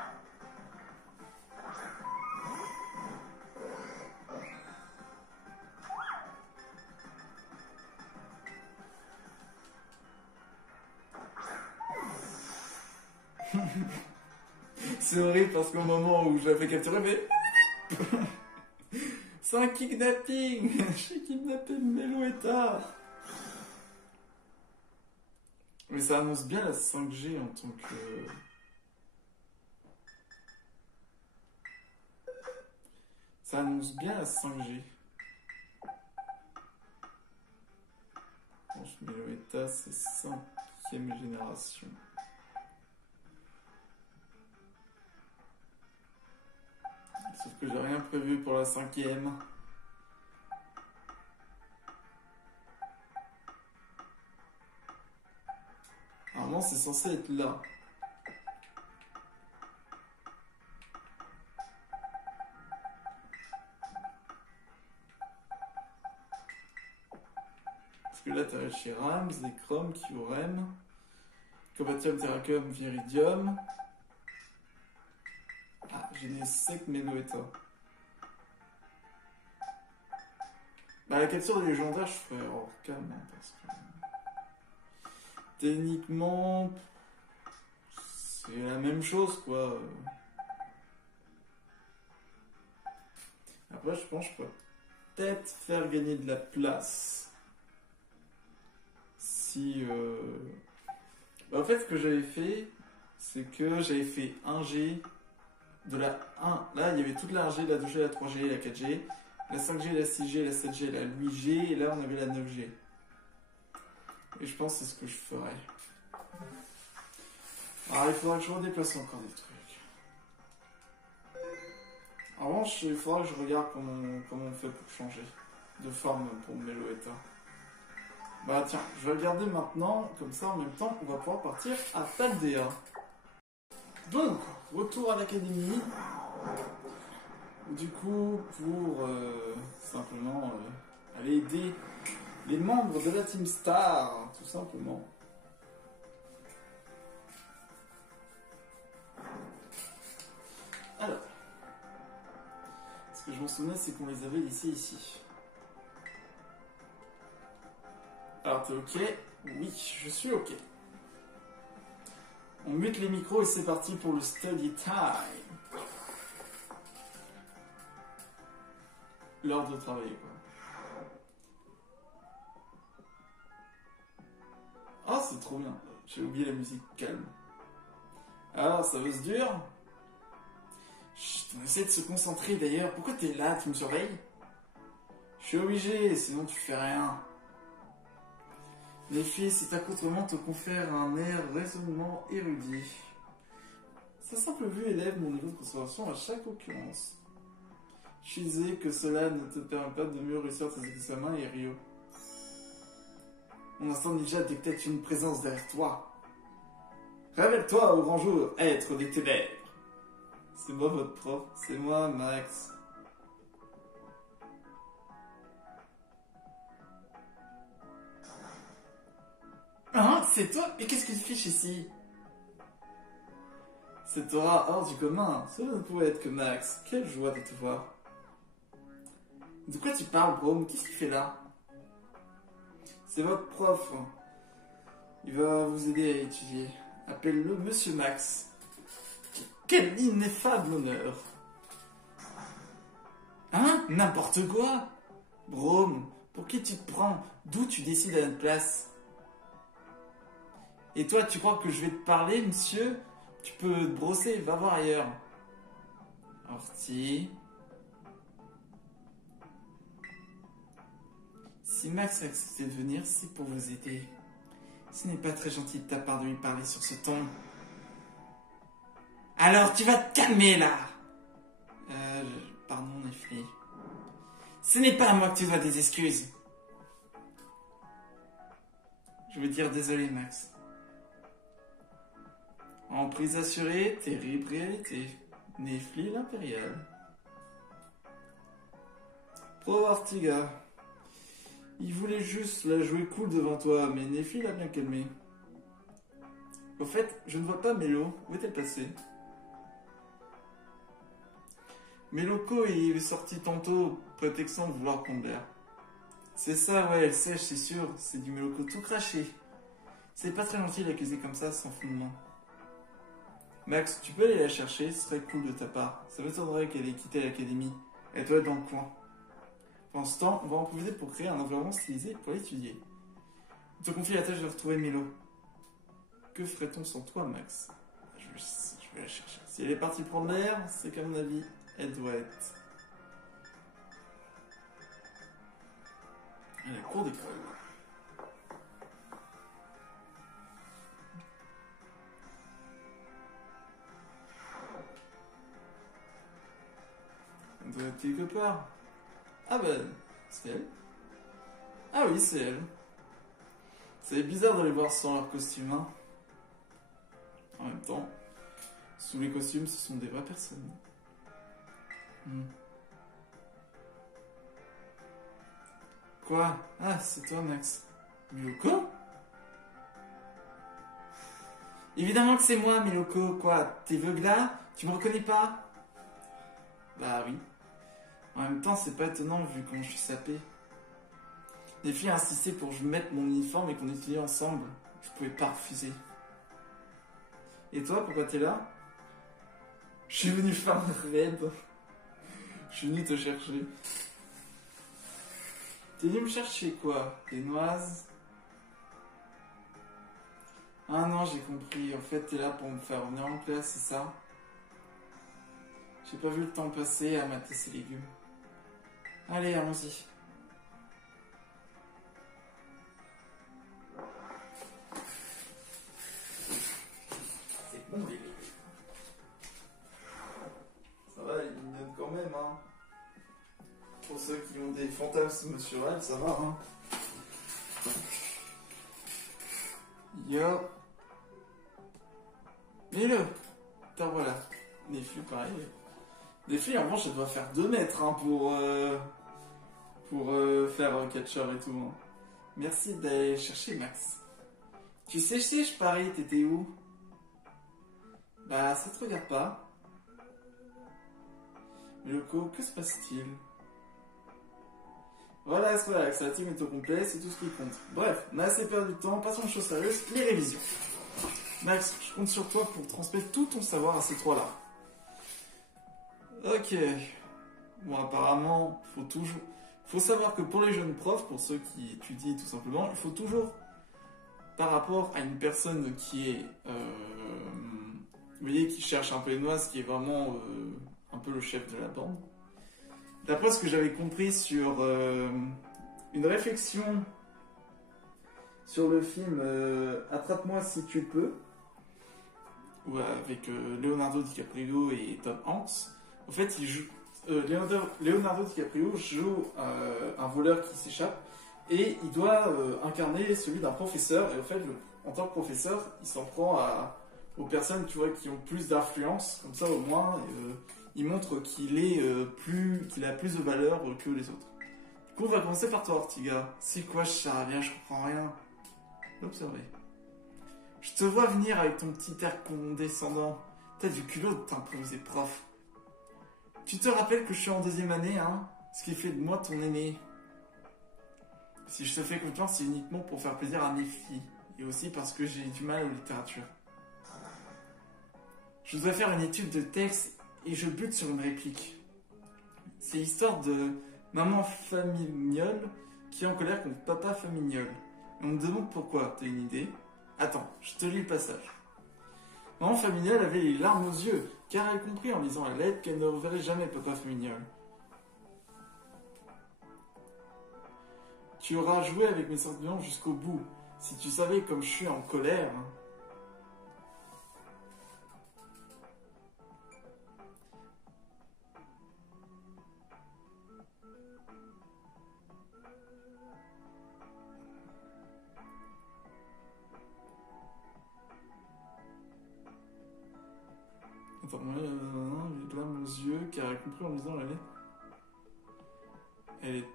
C'est horrible parce qu'au moment où je l'avais capturé, mais... C'est un kidnapping. J'ai kidnappé Meloetta. Mais ça annonce bien la 5G en tant que... Ça annonce bien la 5G. Meloetta, c'est 5e génération. Sauf que j'ai rien prévu pour la 5e. Normalement, c'est censé être là. Parce que là, t'as chez Rams, Zekrom, Kyurem, Cobatium, Terracum, Viridium. Ah, j'ai des secs Meloetta. Bah, la capture des légendaires, je ferais hors cam, hein, parce que... Techniquement, c'est la même chose, quoi. Après, je pense que je peux peut-être faire gagner de la place. Si... Bah, en fait, ce que j'avais fait, c'est que j'avais fait 1G de la 1. Là, il y avait toute la 1G, la 2G, la 3G, la 4G, la 5G, la 6G, la 7G, la 8G, et là, on avait la 9G. Et je pense que c'est ce que je ferais. Alors, il faudra que je redéplace encore des trucs. En revanche, il faudra que je regarde comment on fait pour changer de forme pour Meloetta. Bah tiens, je vais regarder maintenant, comme ça en même temps, on va pouvoir partir à Paldea. Donc, retour à l'académie. Du coup, pour simplement aller aider les membres de la Team Star, tout simplement. Alors, ce que je m'en souviens, c'est qu'on les avait laissés ici. Alors, t'es ok? Oui, je suis ok. On mute les micros et c'est parti pour le study time. L'heure de travailler, quoi. Ah, c'est trop bien. J'ai oublié la musique calme. Alors, ça veut se dur? Chut, on essaie de se concentrer d'ailleurs. Pourquoi t'es là? Tu me surveilles? Je suis obligé, sinon tu fais rien. Les filles, cet accoutrement te confère un air raisonnement érudit. Sa simple vue élève mon niveau de concentration à chaque occurrence. Je suis disais que cela ne te permet pas de mieux réussir tes examens et Rio. Mon instinct ninja détecte une présence derrière toi. Révèle-toi au grand jour, être des ténèbres. C'est moi votre prof, c'est moi Max. Hein, c'est toi? Et qu'est-ce qu'il fiche ici? Cette aura hors du commun, cela ne pouvait être que Max. Quelle joie de te voir. De quoi tu parles, Brome? Qu'est-ce qu'il fait là? C'est votre prof. Il va vous aider à étudier. Appelle-le Monsieur Max. Quel ineffable honneur. Hein? N'importe quoi? Brome, pour qui tu te prends? D'où tu décides à notre place? Et toi, tu crois que je vais te parler, monsieur? Tu peux te brosser, va voir ailleurs. Orti. Si Max a accepté de venir, c'est pour vous aider. Ce n'est pas très gentil de ta part de lui parler sur ce ton. Alors, tu vas te calmer, là. Pardon, Nefli. Ce n'est pas à moi que tu dois des excuses. Je veux dire désolé, Max. En prise assurée, terrible réalité. Nefli l'impérial. Pro Artiga. Il voulait juste la jouer cool devant toi, mais Nefli l'a bien calmé. Au fait, je ne vois pas Mélo. Où est-elle passée? Méloko est sorti tantôt, prétextant de vouloir prendre l'air. C'est ça, ouais, elle sèche, c'est sûr. C'est du Méloko tout craché. C'est pas très gentil d'accuser comme ça, sans fondement. Max, tu peux aller la chercher, ce serait cool de ta part. Ça m'étonnerait qu'elle ait quitté l'académie. Elle doit être dans le coin. Pendant ce temps, on va en profiter pour créer un environnement stylisé pour l'étudier. Je te confie la tâche de retrouver Mélo. Que ferait-on sans toi, Max? Je vais la chercher. Si elle est partie prendre l'air, c'est qu'à mon avis, elle doit être à la cour d'école. Elle doit être quelque part. Ah ben, c'est elle. Ah oui, c'est elle. C'est bizarre de les voir sans leur costume, hein. En même temps, sous les costumes, ce sont des vraies personnes. Quoi? Ah, c'est toi, Max. Miyoko? Évidemment que c'est moi, Miyoko. Quoi? T'es aveugle là? Tu me reconnais pas? Bah oui. En même temps, c'est pas étonnant vu comment je suis sapé. Les filles insistaient pour que je mette mon uniforme et qu'on étudie ensemble. Je pouvais pas refuser. Et toi, pourquoi t'es là? Je suis venu faire une raid. Je suis venu te chercher. T'es venu me chercher quoi? Des noises? Ah non, j'ai compris. En fait, t'es là pour me faire venir en classe, c'est ça? J'ai pas vu le temps passer à mater ces légumes. Allez, allons-y. C'est bon, les légumes. Ça va, ils mignonnent quand même, hein. Pour ceux qui ont des fantasmes sur elle, ça va, hein. Yo. Mets-le. T'en voilà. Les filles, pareil. Les filles, en revanche, elles doivent faire 2 mètres, hein, pour faire catcher et tout, hein. Merci d'aller chercher Max. Tu sais, je parie, t'étais où? Bah, ça te regarde pas. Yoko, que se passe-t-il? Relax, la team est au complet, c'est tout ce qui compte. Bref, on a assez perdu de temps, passons aux choses sérieuses, les révisions. Max, je compte sur toi pour transmettre tout ton savoir à ces trois-là. Ok. Bon, apparemment, faut savoir que pour les jeunes profs, pour ceux qui étudient tout simplement, il faut toujours, par rapport à une personne qui est, vous voyez, qui cherche un peu les noises, qui est vraiment un peu le chef de la bande. D'après ce que j'avais compris sur une réflexion sur le film Attrape-moi si tu peux, ou avec Leonardo DiCaprio et Tom Hanks, en fait, Leonardo DiCaprio joue un voleur qui s'échappe et il doit incarner celui d'un professeur. Et en fait, en tant que professeur, il s'en prend aux personnes qui ont plus d'influence. Comme ça, au moins, il montre qu'il a plus de valeur que les autres. Du coup, on va commencer par toi, Ortiga. C'est quoi ce charabia? Je comprends rien. L'observer. Je te vois venir avec ton petit air condescendant. T'as du culot de t'imposer prof. Tu te rappelles que je suis en 2e année, hein? Ce qui fait de moi ton aîné. Si je te fais confiance, c'est uniquement pour faire plaisir à mes filles. Et aussi parce que j'ai du mal aux littératures. Je dois faire une étude de texte et je bute sur une réplique. C'est l'histoire de maman famignole qui est en colère contre papa famignole. Et on me demande pourquoi. T'as une idée? Attends, je te lis le passage. Maman famignole avait les larmes aux yeux, car elle comprit en lisant la lettre qu'elle ne reverrait jamais papa famignole. Tu auras joué avec mes sentiments jusqu'au bout. Si tu savais comme je suis en colère. Attends, moi, il larmes aux yeux, car elle a compris en lisant la lettre. Elle est...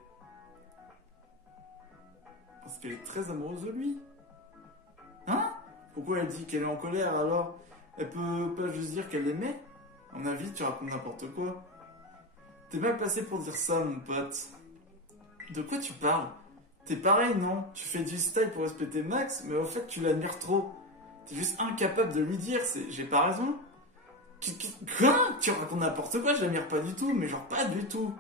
Parce qu'elle est très amoureuse de lui. Hein? Pourquoi elle dit qu'elle est en colère alors? Elle peut pas juste dire qu'elle l'aimait? À mon avis, tu racontes n'importe quoi. T'es mal placé pour dire ça, mon pote. De quoi tu parles? T'es pareil, non? Tu fais du style pour respecter Max, mais au fait, tu l'admires trop. T'es juste incapable de lui dire, j'ai pas raison? Quoi? Tu racontes n'importe quoi, je l'admire pas du tout, mais genre pas du tout.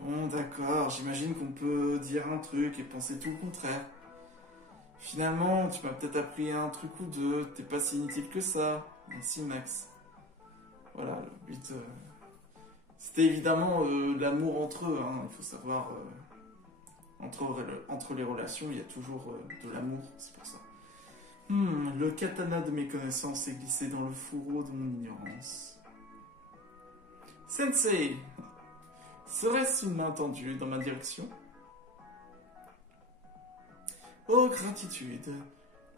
Bon, d'accord, j'imagine qu'on peut dire un truc et penser tout le contraire. Finalement, tu m'as peut-être appris un truc ou deux, t'es pas si inutile que ça. Merci, Max. Voilà, le but... C'était évidemment l'amour entre eux, hein. Il faut savoir... entre les relations, il y a toujours de l'amour, c'est pour ça. Le katana de mes connaissances est glissé dans le fourreau de mon ignorance. Sensei, serait-ce une main tendue dans ma direction? Oh, gratitude.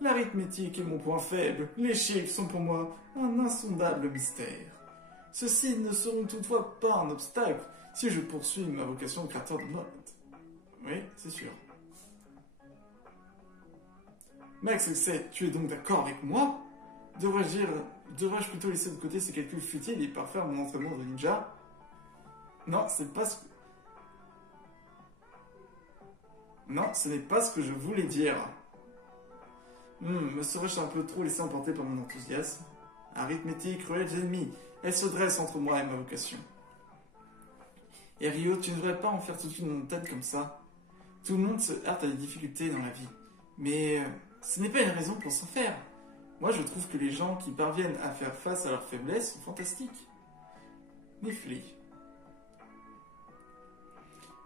L'arithmétique est mon point faible. Les chiffres sont pour moi un insondable mystère. Ceux-ci ne seront toutefois pas un obstacle si je poursuis ma vocation de créateur de mode. Oui, c'est sûr. Max, tu es donc d'accord avec moi? Devrais-je plutôt laisser de côté ces calculs futiles et parfaire mon entraînement de ninja? Non, c'est pas ce que... Non, ce n'est pas ce que je voulais dire. Me serais-je un peu trop laissé emporter par mon enthousiasme? Arithmétique, cruels ennemis, elle se dresse entre moi et ma vocation. Et Rio, tu ne devrais pas en faire toute une montagne comme ça. Tout le monde se heurte à des difficultés dans la vie. Mais ce n'est pas une raison pour s'en faire. Moi, je trouve que les gens qui parviennent à faire face à leurs faiblesses sont fantastiques. Nifli.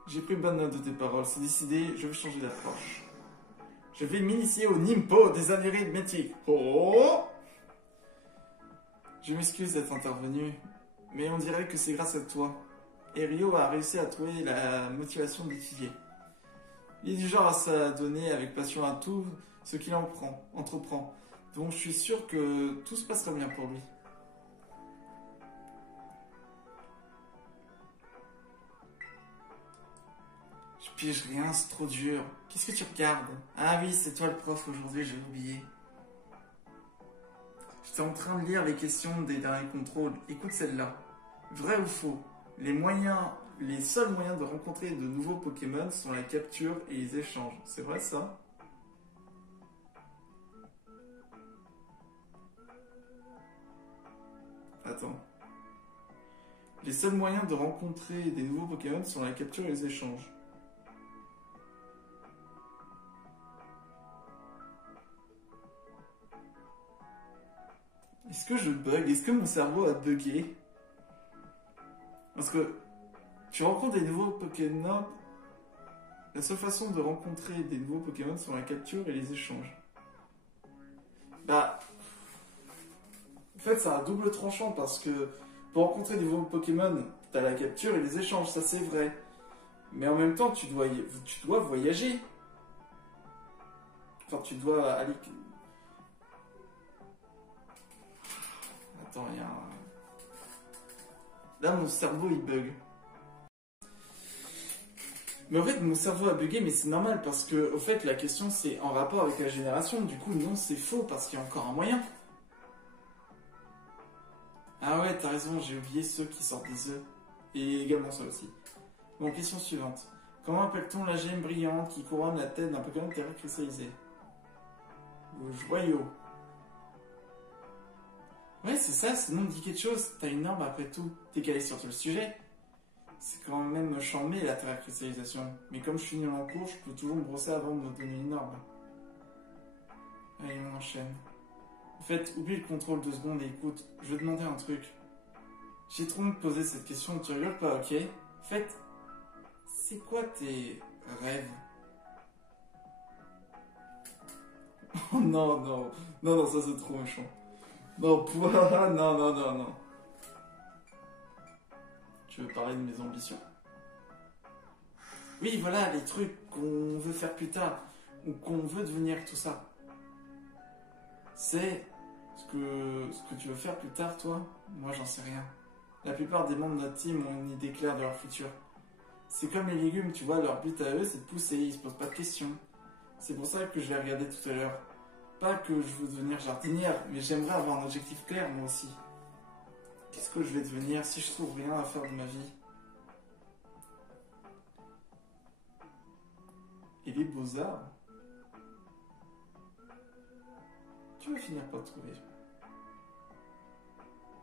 J'ai pris bonne note de tes paroles, c'est décidé, je vais changer d'approche. Je vais m'initier au Nimpo des arithmétiques. Oh! Je m'excuse d'être intervenu, mais on dirait que c'est grâce à toi. Et Rio a réussi à trouver la motivation d'étudier. Il est du genre à s'adonner avec passion à tout ce qu'il entreprend. Donc je suis sûr que tout se passera bien pour lui. Je pige rien, c'est trop dur. Qu'est-ce que tu regardes? Ah oui, c'est toi le prof aujourd'hui, j'ai oublié. J'étais en train de lire les questions des derniers contrôles. Écoute celle-là. Vrai ou faux? Les seuls moyens de rencontrer de nouveaux Pokémon sont la capture et les échanges. C'est vrai ça? Attends. Les seuls moyens de rencontrer des nouveaux Pokémon sont la capture et les échanges. Est-ce que je bug? Est-ce que mon cerveau a bugué? Parce que tu rencontres des nouveaux Pokémon. La seule façon de rencontrer des nouveaux Pokémon sont la capture et les échanges. Bah. En fait, c'est un double tranchant parce que pour rencontrer des nouveaux Pokémon, t'as la capture et les échanges, ça c'est vrai. Mais en même temps, tu dois voyager. Enfin, tu dois aller. Attends, il y a un... Là, mon cerveau, il bug. Mais en fait, mon cerveau a bugué, mais c'est normal, parce que, au fait, la question, c'est en rapport avec la génération. Du coup, non, c'est faux, parce qu'il y a encore un moyen. Ah ouais, t'as raison, j'ai oublié ceux qui sortent des œufs. Et également ça aussi. Bon, question suivante. Comment appelle-t-on la gemme brillante qui couronne la tête d'un Pokémon terrestre cristallisé? Le joyau. Ouais, c'est ça, ce nom me dit quelque chose. T'as une norme après tout. T'es calé sur tout le sujet. C'est quand même charmé la terre cristallisation. Mais comme je suis nul en cours, je peux toujours me brosser avant de me donner une norme. Allez, on enchaîne. En fait, oublie le contrôle 2 secondes et écoute, je vais te demander un truc. J'ai trop de poser cette question, tu rigoles pas, ok? En fait, c'est quoi tes rêves? Oh non, non, non, non, ça c'est trop méchant. Non, non. Tu veux parler de mes ambitions? Oui, voilà, les trucs qu'on veut faire plus tard, ou qu'on veut devenir, tout ça. C'est Ce que tu veux faire plus tard, toi, moi j'en sais rien. La plupart des membres de notre team ont une idée claire de leur futur. C'est comme les légumes, tu vois, leur but à eux c'est de pousser, ils se posent pas de questions. C'est pour ça que je l'ai regardé tout à l'heure. Pas que je veux devenir jardinière, mais j'aimerais avoir un objectif clair moi aussi. Qu'est-ce que je vais devenir si je trouve rien à faire de ma vie? Et les beaux-arts? Tu vas finir par trouver.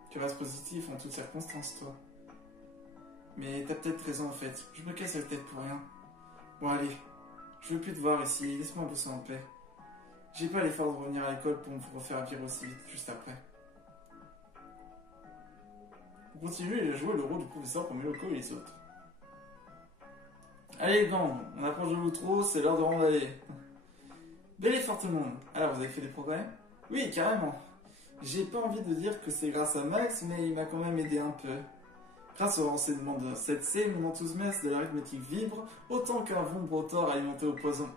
Tu restes positif en toutes circonstances, toi. Mais t'as peut-être raison en fait, je me casse la tête pour rien. Bon allez, je veux plus te voir ici, laisse-moi bosser en paix. J'ai pas l'effort de revenir à l'école pour me refaire virer aussi vite juste après. On continue, il a joué le rôle du professeur comme Yoko et les autres. Allez les gants, on approche de l'outro, c'est l'heure de rendaller. Bel effort tout le monde. Alors vous avez fait des progrès? Oui, carrément. J'ai pas envie de dire que c'est grâce à Max, mais il m'a quand même aidé un peu. Grâce au renseignement de 7C, mon enthousiasme de l'arithmétique vibre autant qu'un vombre alimenté au poison.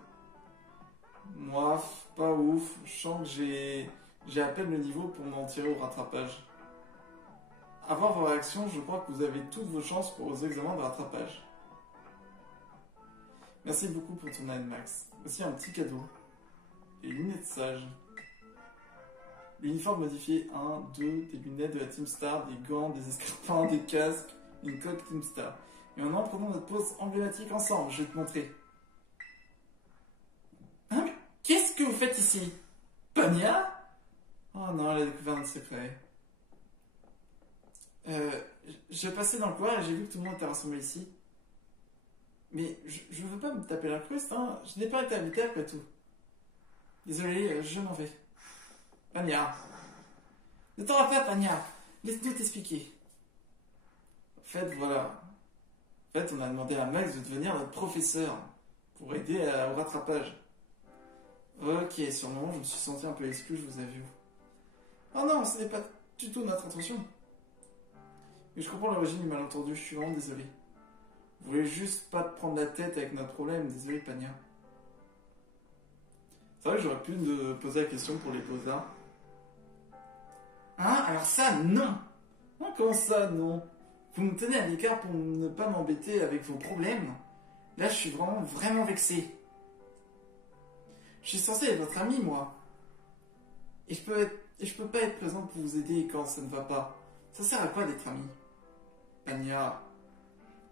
Moi, pas ouf, je sens que j'ai à peine le niveau pour m'en tirer au rattrapage. À voir vos réactions, je crois que vous avez toutes vos chances pour vos examens de rattrapage. Merci beaucoup pour ton aide, Max. Aussi un petit cadeau. Les lunettes sages. L'uniforme modifié 1, 2, des lunettes de la Team Star, des gants, des escarpins, des casques, une coque Team Star. Et maintenant, prenons notre pose emblématique ensemble, je vais te montrer. Ah mais qu'est-ce que vous faites ici? Pania? Oh non, elle a découvert notre secret. Je passais dans le couloir et j'ai vu que tout le monde était rassemblé ici. Mais je veux pas me taper la cruste, hein. Je n'ai pas été invité après tout. Désolé, je m'en vais. Pania. Ne t'en va pas, Pania. Laisse-nous t'expliquer. En fait, voilà. En fait, on a demandé à Max de devenir notre professeur pour aider au rattrapage. Ok, sur le moment, je me suis senti un peu exclu, je vous avoue. Oh non, ce n'est pas du tout notre intention. Mais je comprends l'origine du malentendu, je suis vraiment désolé. Vous voulez juste pas te prendre la tête avec notre problème, désolé, Pania. C'est vrai que j'aurais pu me poser la question pour les beaux-arts. Hein? Alors ça, non! Non, comment ça, non? Vous me tenez à l'écart pour ne pas m'embêter avec vos problèmes? Là, je suis vraiment vexé. Je suis censé être votre ami, moi. Et je peux pas être présent pour vous aider quand ça ne va pas. Ça sert à quoi d'être ami? Pania.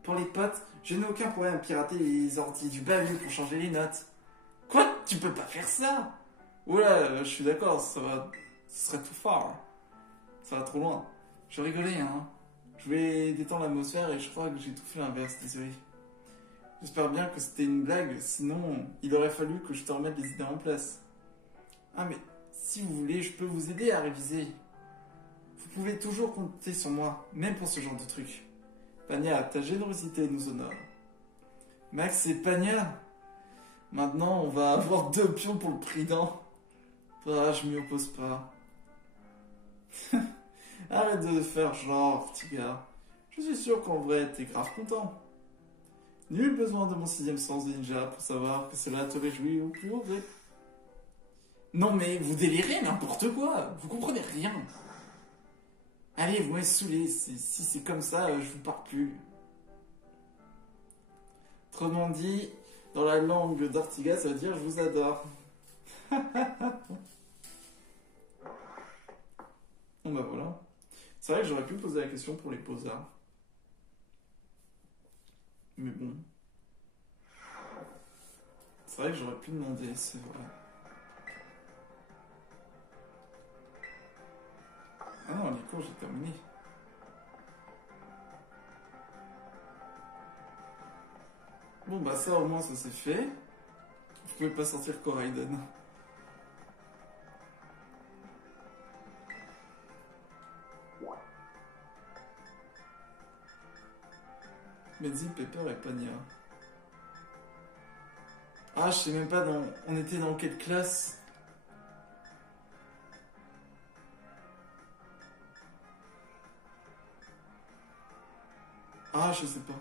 Pour les potes, je n'ai aucun problème à pirater les ordi du bahut pour changer les notes. Quoi? Tu peux pas faire ça? Oula, je suis d'accord, ce serait too far. Ça va trop loin. Je rigolais, hein. Je voulais détendre l'atmosphère et je crois que j'ai tout fait l'inverse, désolé. J'espère bien que c'était une blague, sinon il aurait fallu que je te remette les idées en place. Ah mais, si vous voulez, je peux vous aider à réviser. Vous pouvez toujours compter sur moi, même pour ce genre de truc. Pania, ta générosité nous honore. Max et Pania. Maintenant, on va avoir 2 pions pour le prix d'un. Ah, je m'y oppose pas. Arrête de faire genre, petit gars. Je suis sûr qu'en vrai, t'es grave content. Nul besoin de mon 6ème sens de ninja pour savoir que cela te réjouit au plus haut gré. Non mais, vous délirez n'importe quoi. Vous comprenez rien. Allez, vous m'avez saoulé. Si c'est comme ça, je vous parle plus. Autrement dit, dans la langue d'Ortiga, ça veut dire je vous adore. Bon bah voilà. C'est vrai que j'aurais pu poser la question pour les beaux-arts. Mais bon. C'est vrai que j'aurais pu demander, c'est vrai. Ah non, les cours, j'ai terminé. Bon bah ça au moins ça c'est fait. Vous pouvez pas sortir Koraiden. Medzi, Pepper et Pania. Ah, je sais même pas dans... On était dans quelle classe? Ah, je sais pas.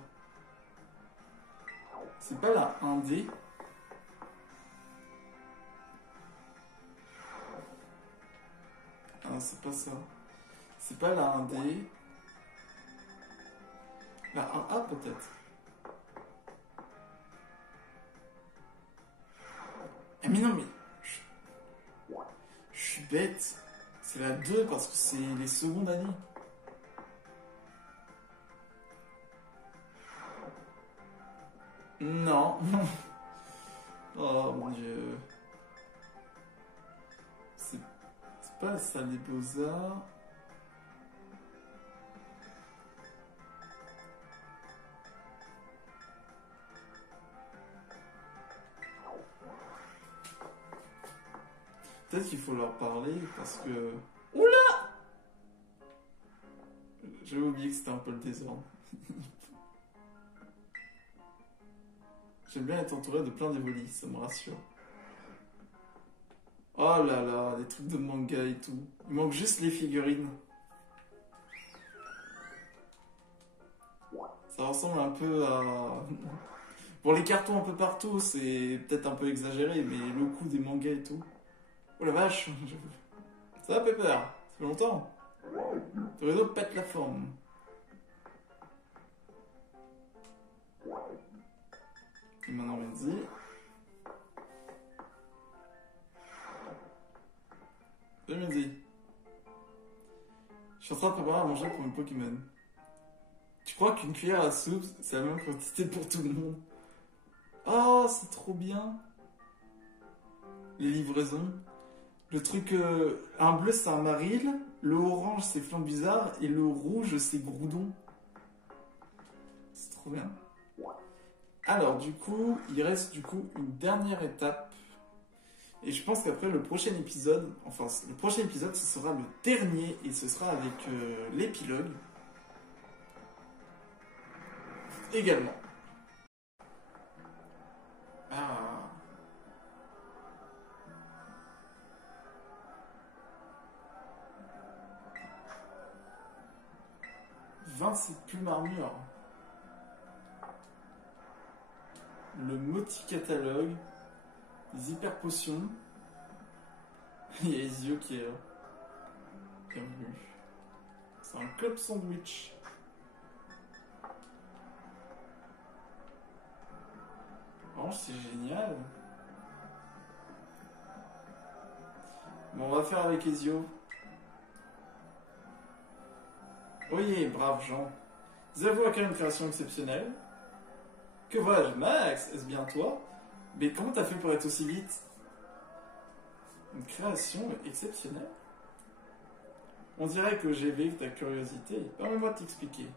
C'est pas la 1D? Ah, c'est pas ça. C'est pas la 1D. La 1A peut-être. Ah mais non mais... Je suis bête. C'est la 2 parce que c'est les secondes années. Non. Oh mon dieu. C'est pas la salle des beaux-arts. Peut-être qu'il faut leur parler parce que... Oula! J'avais oublié que c'était un peu le désordre. J'aime bien être entouré de plein d'évolis, ça me rassure. Oh là là, des trucs de manga et tout. Il manque juste les figurines. Ça ressemble un peu à... Bon, les cartons un peu partout, c'est peut-être un peu exagéré, mais le coup des mangas et tout... Oh la vache! Ça va, Pepper? Ça fait longtemps? Ton réseau pète la forme. Et maintenant, vas-y. Salut, Mehdi. Je suis en train de préparer à manger pour mes Pokémon. Tu crois qu'une cuillère à soupe, c'est la même quantité pour tout le monde? Oh, c'est trop bien! Les livraisons. Le truc, un bleu c'est un maril, le orange c'est flanc bizarre et le rouge c'est groudon. C'est trop bien. Alors du coup, il reste du coup une dernière étape. Et je pense qu'après le prochain épisode, enfin le prochain épisode ce sera le dernier et ce sera avec l'épilogue. Également. Ah. 27 plumes armure. Le multi-catalogue. Les hyper potions. Il y a Ezio qui est là. Bienvenue. C'est un club sandwich. Oh, c'est génial. Bon, on va faire avec Ezio. Oui, brave Jean. Nous avons acquis une création exceptionnelle. Que vois-je, Max? Est-ce bien toi? Mais comment t'as fait pour être aussi vite? Une création exceptionnelle? On dirait que j'éveille ta curiosité. Permets-moi de t'expliquer.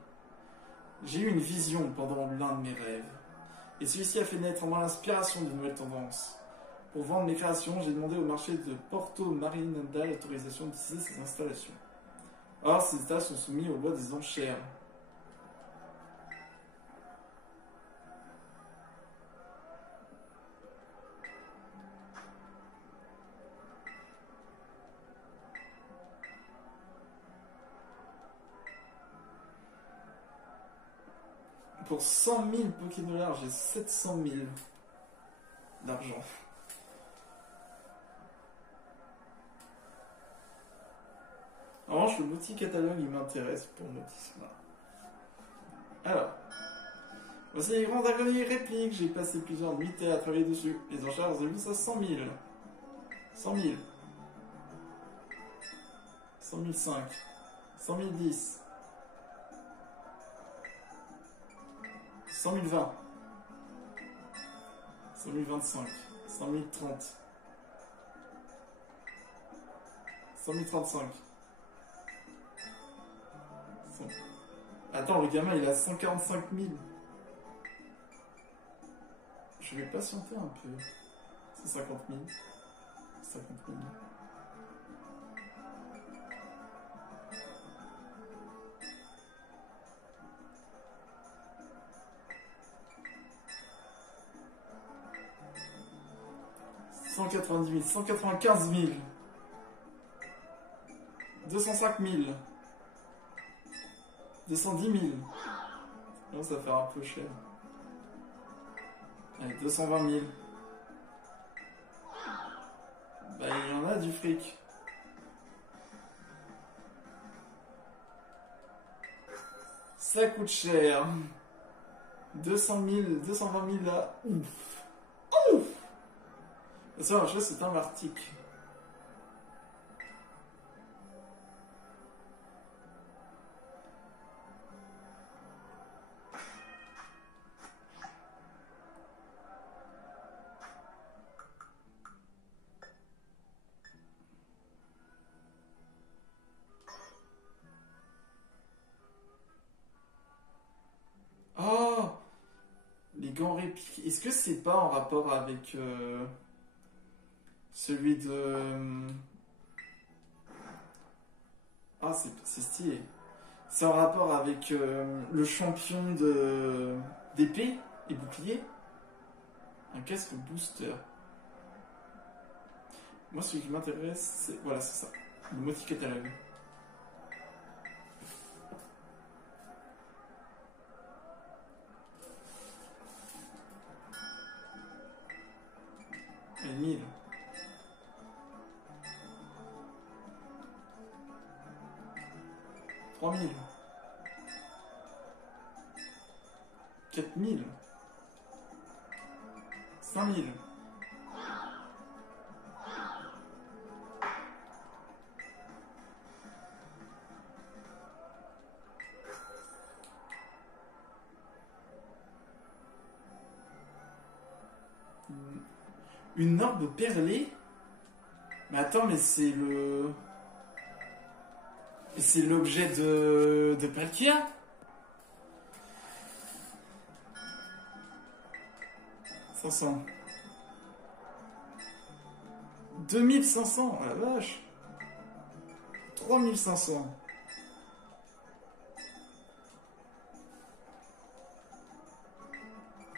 J'ai eu une vision pendant l'un de mes rêves. Et celui-ci a fait naître en moi l'inspiration d'une nouvelle tendance. Pour vendre mes créations, j'ai demandé au marché de Porto Marinenda l'autorisation d'utiliser ces installations. Or, ces états sont soumis aux lois des enchères. Pour 100 000 Pokédollars, j'ai 700 000 d'argent. En revanche, le multi-catalogue, il m'intéresse pour Motisma. Alors, voici les grandes agonies répliques. J'ai passé plusieurs nuitées à travailler dessus. Les enchères, vous avez vu ça, 100 000. 100 000. 100 005. 100 010. 100 020. 100 025. 100 030. 100 035. Attends, le gamin il a 145 000. Je vais patienter un peu. 150 000. 50 000. « 190 000, 195 000, 205 000, 210 000. Non, ça fait un peu cher. Allez, 220 000. Bah, il y en a du fric. Ça coûte cher. 200 000, 220 000 là. Ouf. Ouf. Ça, c'est un Martic. Oh, les gants répliques. Est-ce que c'est pas en rapport avec celui de... Ah, c'est stylé. C'est en rapport avec le champion d'épée et bouclier. Un casque booster. Moi, celui qui m'intéresse, c'est... Voilà, c'est ça. Le multi-catalogue. Et 1000. 3000. 4000. 5000. Une orbe perlée? Mais attends, mais c'est le... C'est l'objet de Palkia? 500. 2500, oh la vache. 3500.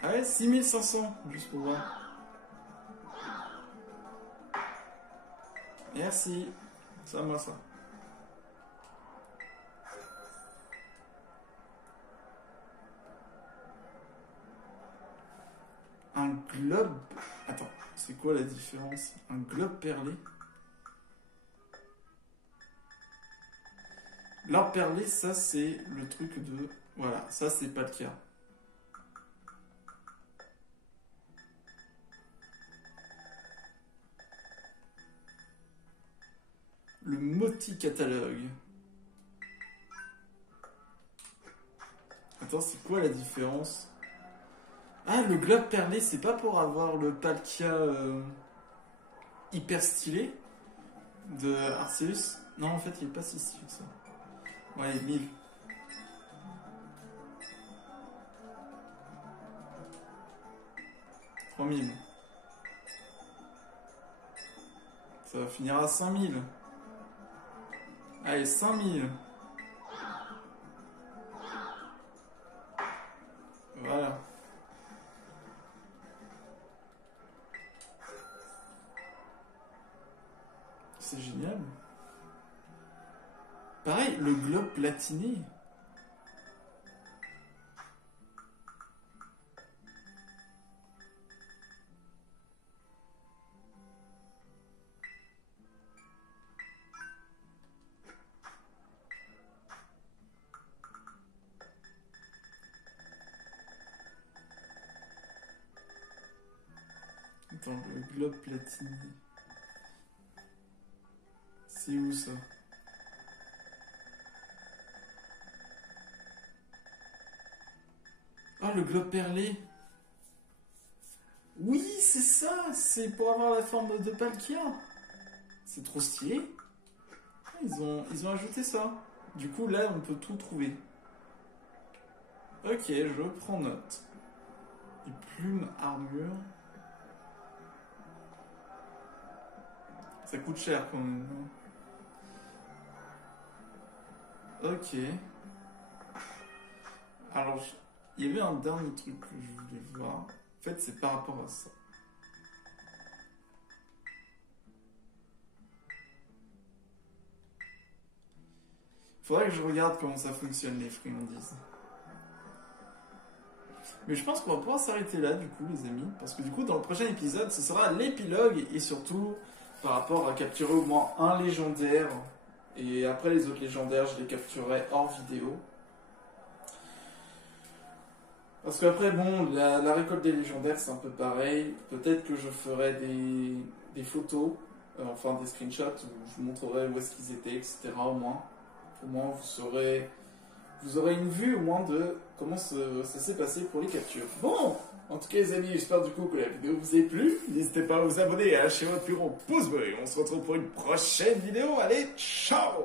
Ah ouais, 6500, juste pour voir. Merci. C'est à moi ça. Un globe. Attends, c'est quoi la différence? Un globe perlé? L'or perlé, ça c'est le truc de... Voilà, ça c'est pas le cas. Le Moti catalogue. Attends, c'est quoi la différence? Ah, le globe perlé, c'est pas pour avoir le Palkia hyper stylé de Arceus? Non, en fait, il est pas si stylé que ça. Ouais, 1000. « 3000. Ça va finir à 5000. Allez, 5000. Voilà. C'est génial. Pareil, le globe platiné. Attends, le globe platiné. C'est où ça? Ah, le globe perlé. Oui, c'est ça. C'est pour avoir la forme de Palkia. C'est trop stylé. Ils ont ajouté ça. Du coup, là, on peut tout trouver. Ok, je prends note. Et plume, armure. Ça coûte cher quand même. Ok. Alors, il y avait un dernier truc que je voulais voir. En fait, c'est par rapport à ça. Faudrait que je regarde comment ça fonctionne les friandises. Mais je pense qu'on va pouvoir s'arrêter là, du coup, les amis. Parce que du coup, dans le prochain épisode, ce sera l'épilogue. Et surtout, par rapport à capturer au moins un légendaire. Et après, les autres légendaires, je les capturerai hors vidéo. Parce qu'après, bon, la récolte des légendaires, c'est un peu pareil. Peut-être que je ferai des photos, enfin des screenshots, où je vous montrerai où est-ce qu'ils étaient, etc. Au moins. Au moins, vous aurez une vue au moins de comment ça s'est passé pour les captures. Bon, en tout cas les amis, j'espère du coup que la vidéo vous ait plu. N'hésitez pas à vous abonner et à lâcher votre plus gros pouce bleu. Et on se retrouve pour une prochaine vidéo. Allez, ciao!